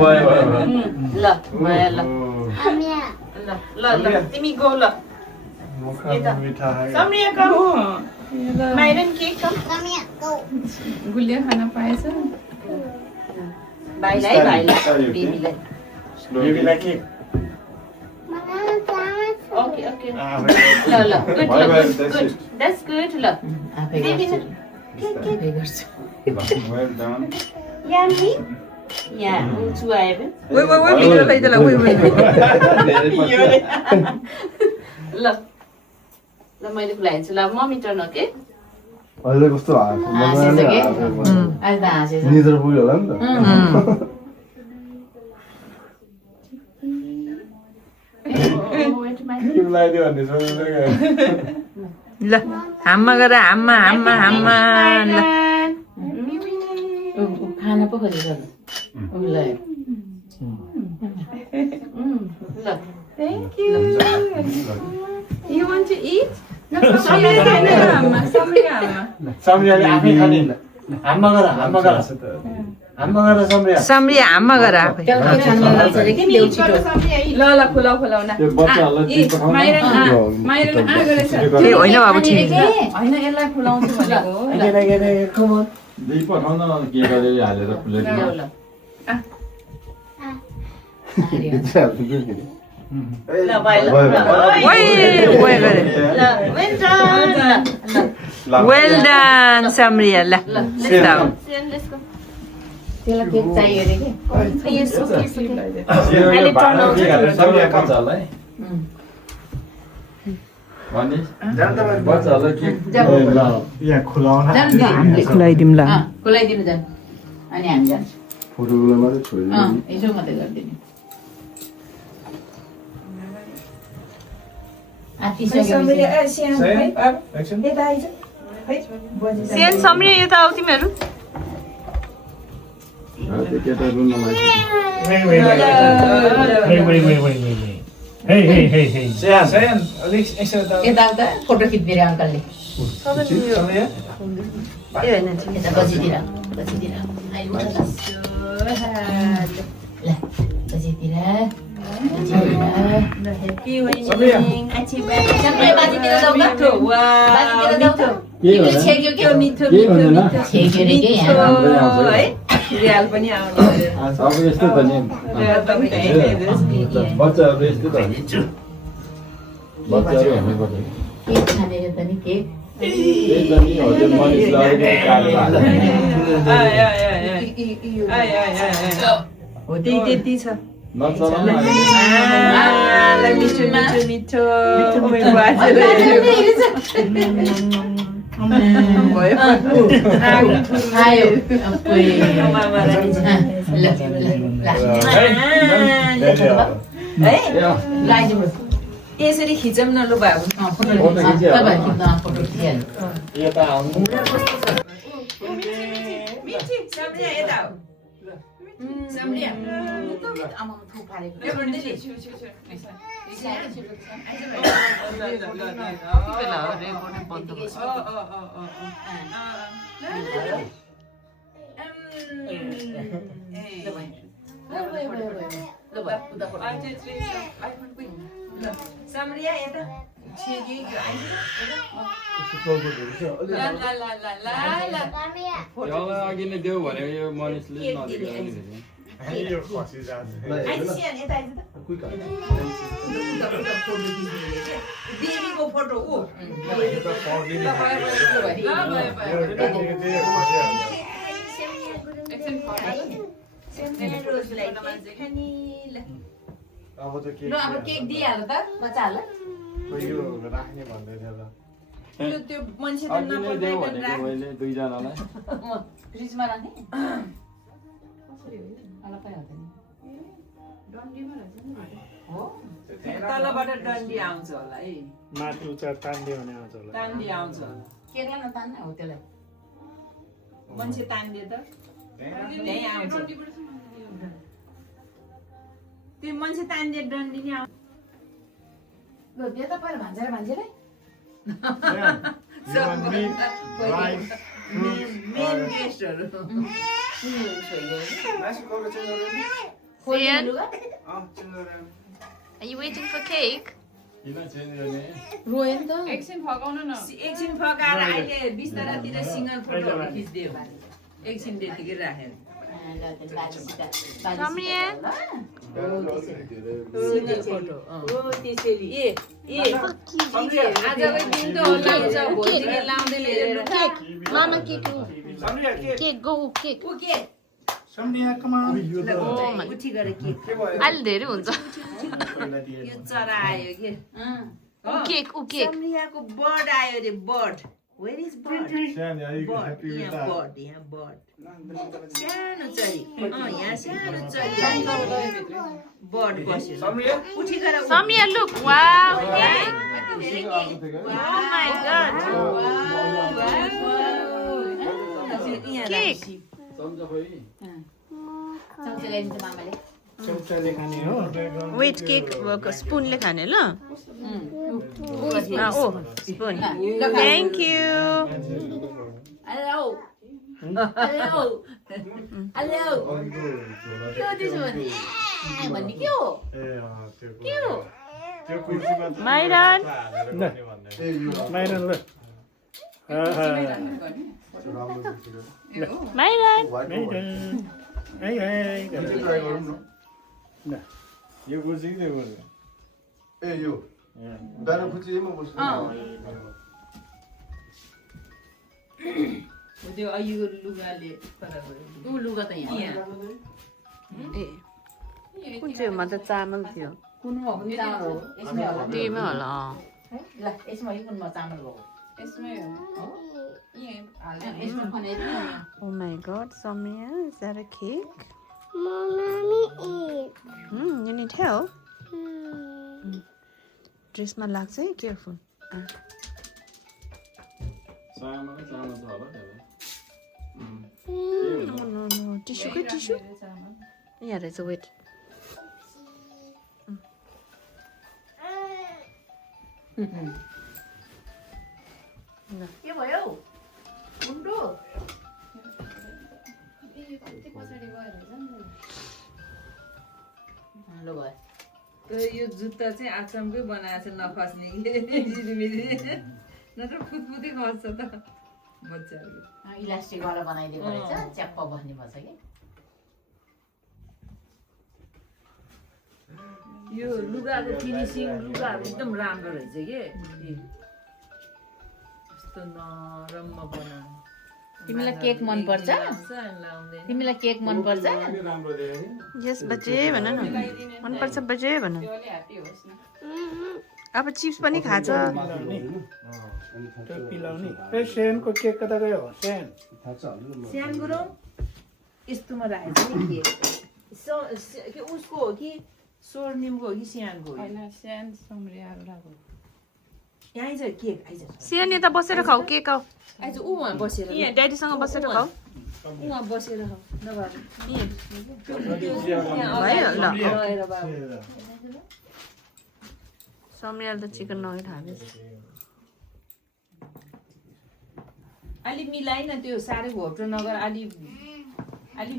भयो ल ल तिमी गो ल सम्रिया गो माइरन के कम गुलियो खान पाएछ भाइलाई बेबीलाई बेबीलाई के Okay. ल good. That's good. ल आफै गर्छु well done Yummy. यहाँ उँचु आयो Wait, video later. Wait. ल मैले खुलाइदिन्छु ल मम्मी टर्न हो के अहिले कस्तो हाँसेछ के अहिले त हाँसेछ निद्रा पुग्यो होला नि त तिमीलाई दियो भने सोच्दै ल हाम्मा गर हाम्मा ल खाना पो खोजेछ उसलाई ल Thank you. You want to eat? No, Samriya. सम्रियाले आफै खाने हाम्मा गर सम्रिया सम्रिया हाम्मा गर आफै त्यसलाई के खान मन लाग्छ अरे के ल्याउ छिटो ल खुलाउ न त्यो बच्चाहरूलाई ती पठाउनु माइरन गरेछ ए होइन बाबु छिन् होइन यसलाई खुलाउँछु भनेको दुई पठाउन के गरेर हालेर फुलेर ल्याउ ल ल भयो वेल डन सम्रिया ल त्यसलाई केक चाहियो अरे के बच्चाहरूलाई भने बच्चाहरूलाई के यहाँ खुलाउन खुलाइदिउँ ल खुलाइदिनु जानु अनि हामी जान्छौँ फोटोको मात्रै छोडिदिनु यसो मात्रै गरिदिनु सेन सम्रिया यता आऊ तिमीहरू त्यो केटा रुन लाग्छ Hey. यताउता फोटो खिच्दिएर अङ्कलले यता बजीतिर ल बजीतिर रियाल पनि आउनु अब यस्तो त नि बच्चाहरू यस्तो त बच्चाहरू हामी पर्छ केक खानेर त नि केक त्यही त नि हजुर मनिषलाई अलिकति काटेर हाल्छ हो त्यति छ नचलाउनु मिठो आयो यसरी खिचौँ न लु बाबु फोटो खिचिहाल्नु यता आउनु Samriya, टाउकोहरू चाहिँ अलि यसलाई अघि नै देऊ भनेको यो मनिषले नदिएको यो खसी जान्छ क्विक बेबीको फोटो ऊ अब त के अब केक दिइहाल त बच्चाहरूलाई यो राख्ने भन्दै थियो त त्यो मान्छे त अघि नै देऊ भनेको मैले दुईजनालाई फ्रिजमा राख्ने कसरी हो अलग्गै हुन्छ नि डन्डीमा रहेछ नि हो तलबाट डन्डी आउँछ होला है माथि उच्च तान्दियो भने आउँछ होला तान्डी आउँछ होला केकलाई नतान्ने हो त्यसलाई मान्छे तान्दिए त त्यही आउँछ त्यो मान्छे तान्दिए डन्डी नै आउँछ ल त्यो त पहिला भान्जेर मेन गेस्टहरू Sian, are you waiting for cake? किन चेन्ज गर्ने रोयो नि त एकछिन फकाएर अहिले बिस्तारातिर सिङ्गल फोटोहरू खिचिदियो एकछिन त्यतिकै राखेर Samia, सिङ्गल फोटो हो त्यसरी आजको दिन त लाउँछ भोलितिर लाउँदै लिएर Mama cake. Cake, go cake. ऊ के उठी गएर के अहिले धेरै हुन्छ यो चरा आयो के केक ऊ केक सम्रियाको बर्ड आयो रे bird where is bird bird यहाँ बर्ड सानो चरी यहाँ सानो चरी बर्ड बस्यो उठी गएर Samia, look, wow, cake. Oh my god. Cake. चम्चा खोइ चम्ची ल्याइदिन्छ मामाले चम्चाले खाने हो Wait, cake spoonले खाने ल ओ spoon. Thank you. Hello hello के हो त्यसो भने भन्ने के हो के हो त्यो कुर्सीमा Myron. माइरन ल Myron. ट्राई गरौँ न यो कुर्सी कि त्यो कुर्सी ए यो दाना खुच्चीमा बस्नु त्यो अघिको लुगाले ऊ लुगा त यहाँ ए कुन चाहिँ हो मतलब चामल थियो कुनमा हो भने चामल हो यसमै होला त्यहीमै होला ल यसमा यो कुनमा चामल हो यसमै हो यसमा खनाइदिनु Oh my god, Samia, is that a cake? Mommy eat. You need help? ड्रेसमा लाग्छ है केयरफुल सानो छ होला त्यसलाई टिस्यु के टिस्यु यहाँ रहेछ वेट के भयो मुन्टु ल भयो यो जुत्ता चाहिँ आचमकै बनाएको छ नखस्ने नत्र फुतफुतै खस्छ त बच्चाहरू इलास्टिक वाला बनाइदिएको रहेछ च्याप्प बस्ने भन्छ कि यो लुगाको फिनिसिङ लुगाहरू एकदम राम्रो रहेछ कि यस्तो नरममा बनाउनु तिमीलाई केक मन पर्छ तिमीलाई केक मन पर्छ राम्रो देखेँ यस बजे भन न मनपर्छ बजे भन अब चिप्स पनि खान्छ त्यो पिलाउने ए सेनको केक कता गयो सेन स्यान गुरुङ यस्तोमा राखेको छ नि के उसको हो कि स्वर्णिमको हो कि स्यानको हो यहाँ आइज केक आइज सियान यता बसेर खाऊ केक आऊ आइज ऊ वहाँ बसेर यहाँ ड्याडीसँग बसेर खाऊ उहाँ बसेर खाऊ नभए भयो ल रहेर बाबु समियाले त चिकन नगेट हालेछ अलि मिलाइ न त्यो साह्रै घोप्टो नगर अलि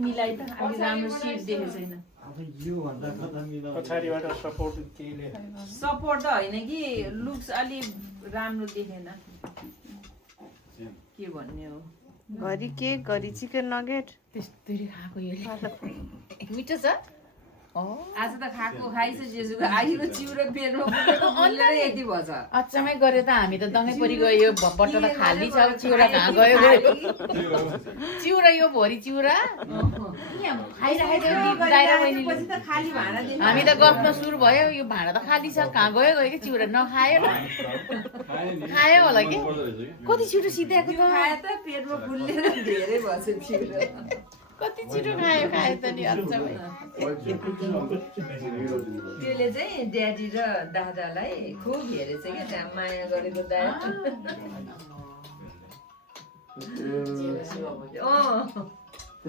मिलाइ त अलि राम्रो सिट देखेको छैन पछाडिबाट सपोर्ट केले सपोर्ट त होइन कि लुक्स अलि राम्रो देखेन के भन्ने हो घरि केक घरि चिकन नगेट त्यस्तरी खाएको यो मिठो छ आज त खाएको खाइसकेको आइरो चिउरा पेटमा पुगेको अन्त यति भएछ अचम्मै गऱ्यो त हामी त दङ्गै परि गयो बट्टा त खाली छ चिउरा कहाँ गयो चिउरा यो भोरी चिउरा पछि त खाली भाँडा दिनु हामी त गफ्न सुरु भयो यो भाँडा त खाली छ कहाँ गयो गयो कि चिउरा नखायो न खायो होला कि कति छिटो सिध्याएको त खाए त पेटमा फुल्लेर धेरै भएछ चिउरा कति छिटो खायो खायो त नि अचम्मै त्यसले चाहिँ ड्याडी र दादालाई खुब हेरेछ क्या त्यहाँ माया गरेको दादा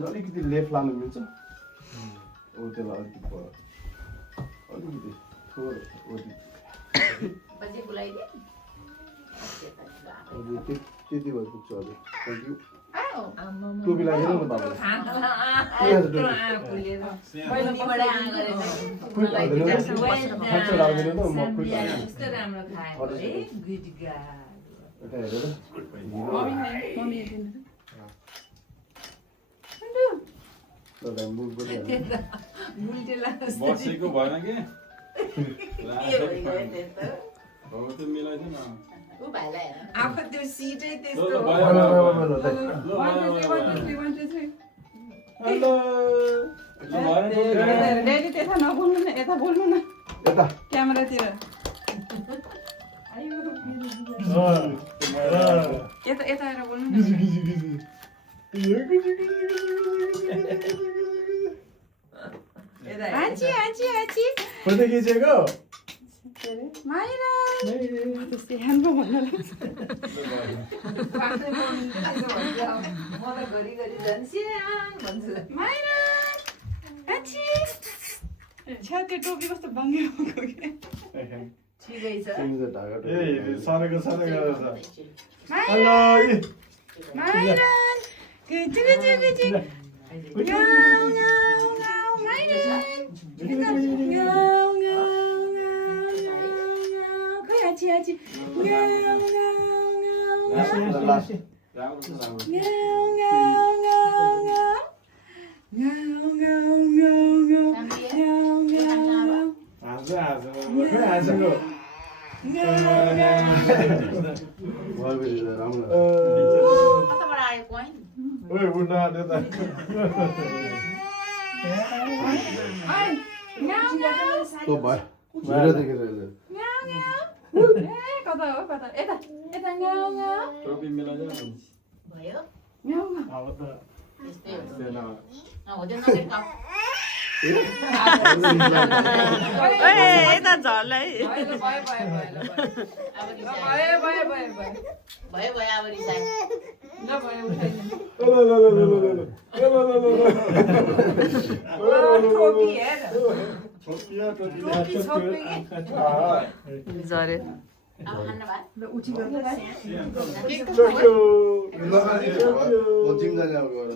अलिकति लेफ्ट लानु मिल्छ हो त्यसलाई अलिकति पर अलिकति थोरै त्यति भए पुग्छ हजुर थ्याङ्क यू टोपी लगाइदिनु न बाबा यस्तो राम्रो खायो है गुड गाई बसेको भएन कि मिलाइदिनु न अब त्यो सिटै त्यस्तो हेलो ड्याडी त्यता नबोल्नु न यता बोल्नु न यता क्यामेरातिर यता यता आएर बोल्नु न आची आची आची फोटो खिचेको माइरा त्यस्तै हाम्रो भन्नु म त घरिघरि झन् स्यान भन्छु माइरा आची छ्या त्यो टोपी कस्तो बाङ्गे भएको के ठिकै छ ढाका ए सरेको सरेको माइरा माइरा गुजु गुजु गुजु गाउ गाउ गाउ माइरा गाउ गाउ आची आची गाउ गाउ गाउ कताबाट आयो कोइन ओए बुढा देता तो भयो मेरो देखेर कता हो कता यता यता गाउ गाउ टोपी मिलाइदिनु भयो गाउ गाउ अब त यस्तै हो हुँदैन नगेट खाऊ यता झल है भयो भयो अब रिसायो झरे अब खान्न भयो जिम जाने अब गएर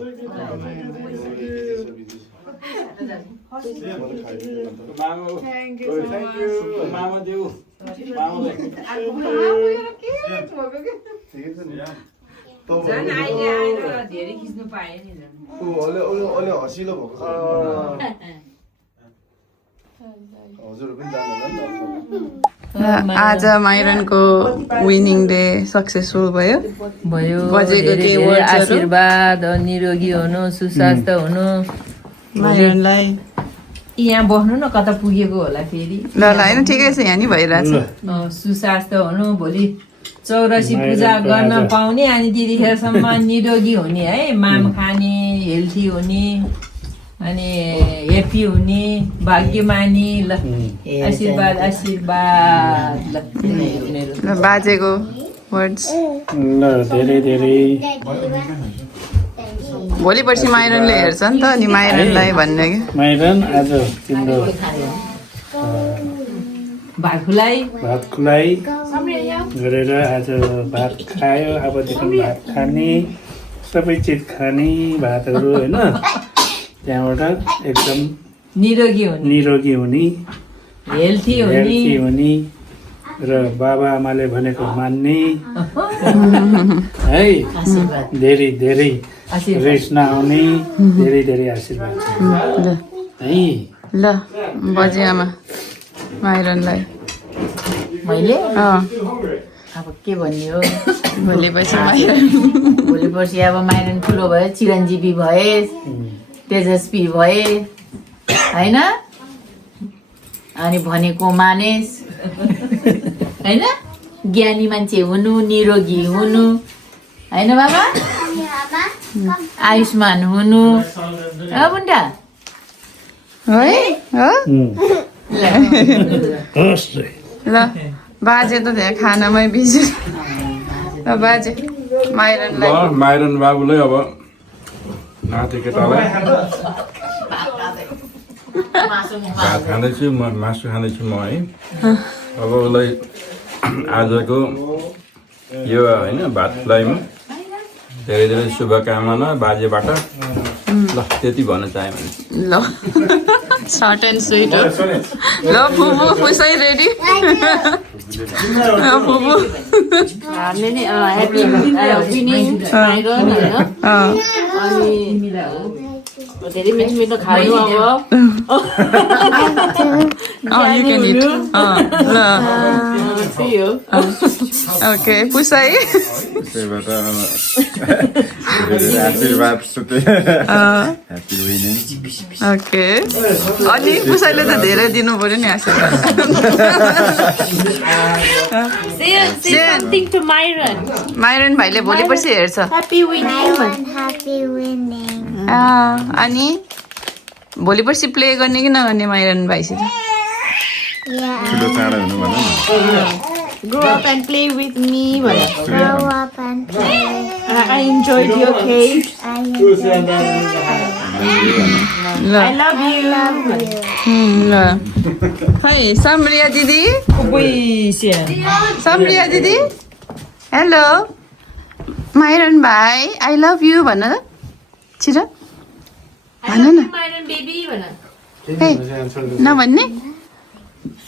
मामा देऊ मामालाई ठिकै छ नि झन् अहिले आएर धेरै खिच्नु पाएँ नि झन् अलि हँसिलो भएको छ हजुरहरू पनि जानुहुन्न नि आज माइरनको विनिङ डे सक्सेसफुल भयो भयो बजेको के वर्ड्सहरू? आशीर्वाद निरोगी हुनु सुस्वास्थ्य हुनु माइरनलाई यहाँ बस्नु न कता पुगेको होला फेरि ल ल होइन ठिकै छ यहाँ नि भइरहेछ सुस्वास्थ्य हुनु भोलि 84 पूजा गर्न पाउने अनि त्यतिखेरसम्म निरोगी हुने है माम खाने हेल्थी हुने अनि हेप्पी हुने भाग्यमानी ल आशीर्वाद आशीर्वाद ल मेरो ल बाजेको वर्ड्स ल धेरै धेरै भोलि पर्सि माइरनले हेर्छ नि त अनि माइरनलाई भन्ने कि माइरन आज तिम्रो भात खुलाई भात खुवाई गरेर आज भात खायो अबदेखि भात खाने सबै चिज खाने भातहरू होइन त्यहाँबाट एकदम निरोगी हुने निरोगी हुने हेल्थी हुने हेल्थी हुने र बाबा आमाले भनेको मान्ने है आशीर्वाद धेरै धेरै आशीर्वाद रिस नआउने धेरै धेरै आशीर्वाद छ ल है ल बजे आमा माइरनलाई मैले अँ अब के भन्ने हो भोलि पछि माइरन भोलि पर्सि अब माइरन ठुलो भयो चिरञ्जीवी भए तेजस्वी भए होइन अनि भनेको मानेस होइन ज्ञानी मान्छे हुनु निरोगी हुनु होइन बाबा आयुष्मान हुनु बुन्डा है हो हस् रे ल बाजे त धेरै खानामै बिजी ल बाजे माइरनलाई ल माइरन बाबुलाई अब नाति केटालाई भात खाँदैछु म मासु खाँदैछु म है अब उसलाई आजको यो होइन भात खुवाइमा धेरै धेरै शुभकामना बाजेबाट ल त्यति भन्न चाहेँ भने ल सर्ट एन्ड स्विट हो ल फुपू पुसै रेडी फुपू हामीले नि ह्याप्पी विनिङ माइरन होइन अनि धेरै मिठो मिठो खानु अब you can eat ल त्यही हो ओके पुसै त्यहीबाट आशीर्वाद ह्याप्पी विनिङ ओके अनि पुसैले त धेरै दिनु पर्यो नि आशीर्वाद Say something to Myron. माइरन भाइले भोलि पर्सि हेर्छ Happy winning. Happy winning. अनि भोलि पर्सि प्ले गर्ने कि नगर्ने माइरन भाइसित Yeah. ठुलो चाँडो हुनु भन न Grow up and play with me. Grow up and play. I enjoyed your cake. I enjoy ल I love you. ल खै सम्रिया दिदी सम्रिया दिदी हेलो माइरन भाइ आई लभ यु भन त छिटो भन न Myron baby. हे नभन्ने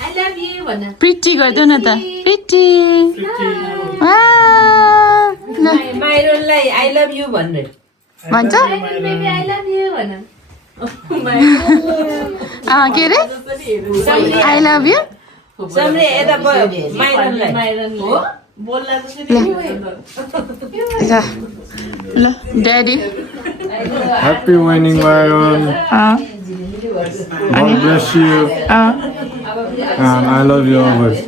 I love you. प्रिटी गरिदेऊ न त प्रिटी माइरोनलाई आई लभ यु भन्ने भन्छ Baby, I love you. के अरे आई लभ यु सम्रे यता माइरोनलाई ल daddy Happy winning, Myron. God bless you. And I love you always.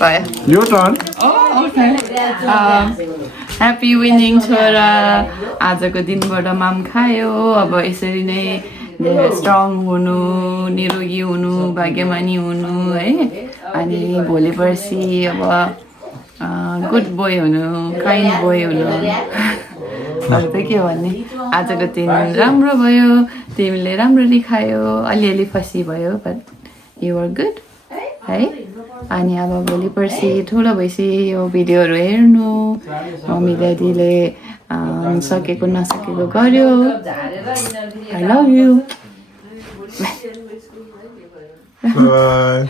भयो Your turn. ह्याप्पी विनिङ छोरा आजको दिनबाट माम खायो अब यसरी नै धेरै स्ट्रङ हुनु निरोगी हुनु भाग्यमानी हुनु है अनि भोलि पर्सि अब गुड बोय हुनु काइन्ड बोय हुनु अरू त के भन्ने आजको दिन राम्रो भयो तिमीले राम्ररी खायो अलिअलि फसी भयो बट यु आर गुड है अनि अब भोलि पर्सि ठुलो भएपछि यो भिडियोहरू हेर्नु मम्मी ड्याडीले सकेको नसकेको गर्यो आई लभ यु Bye.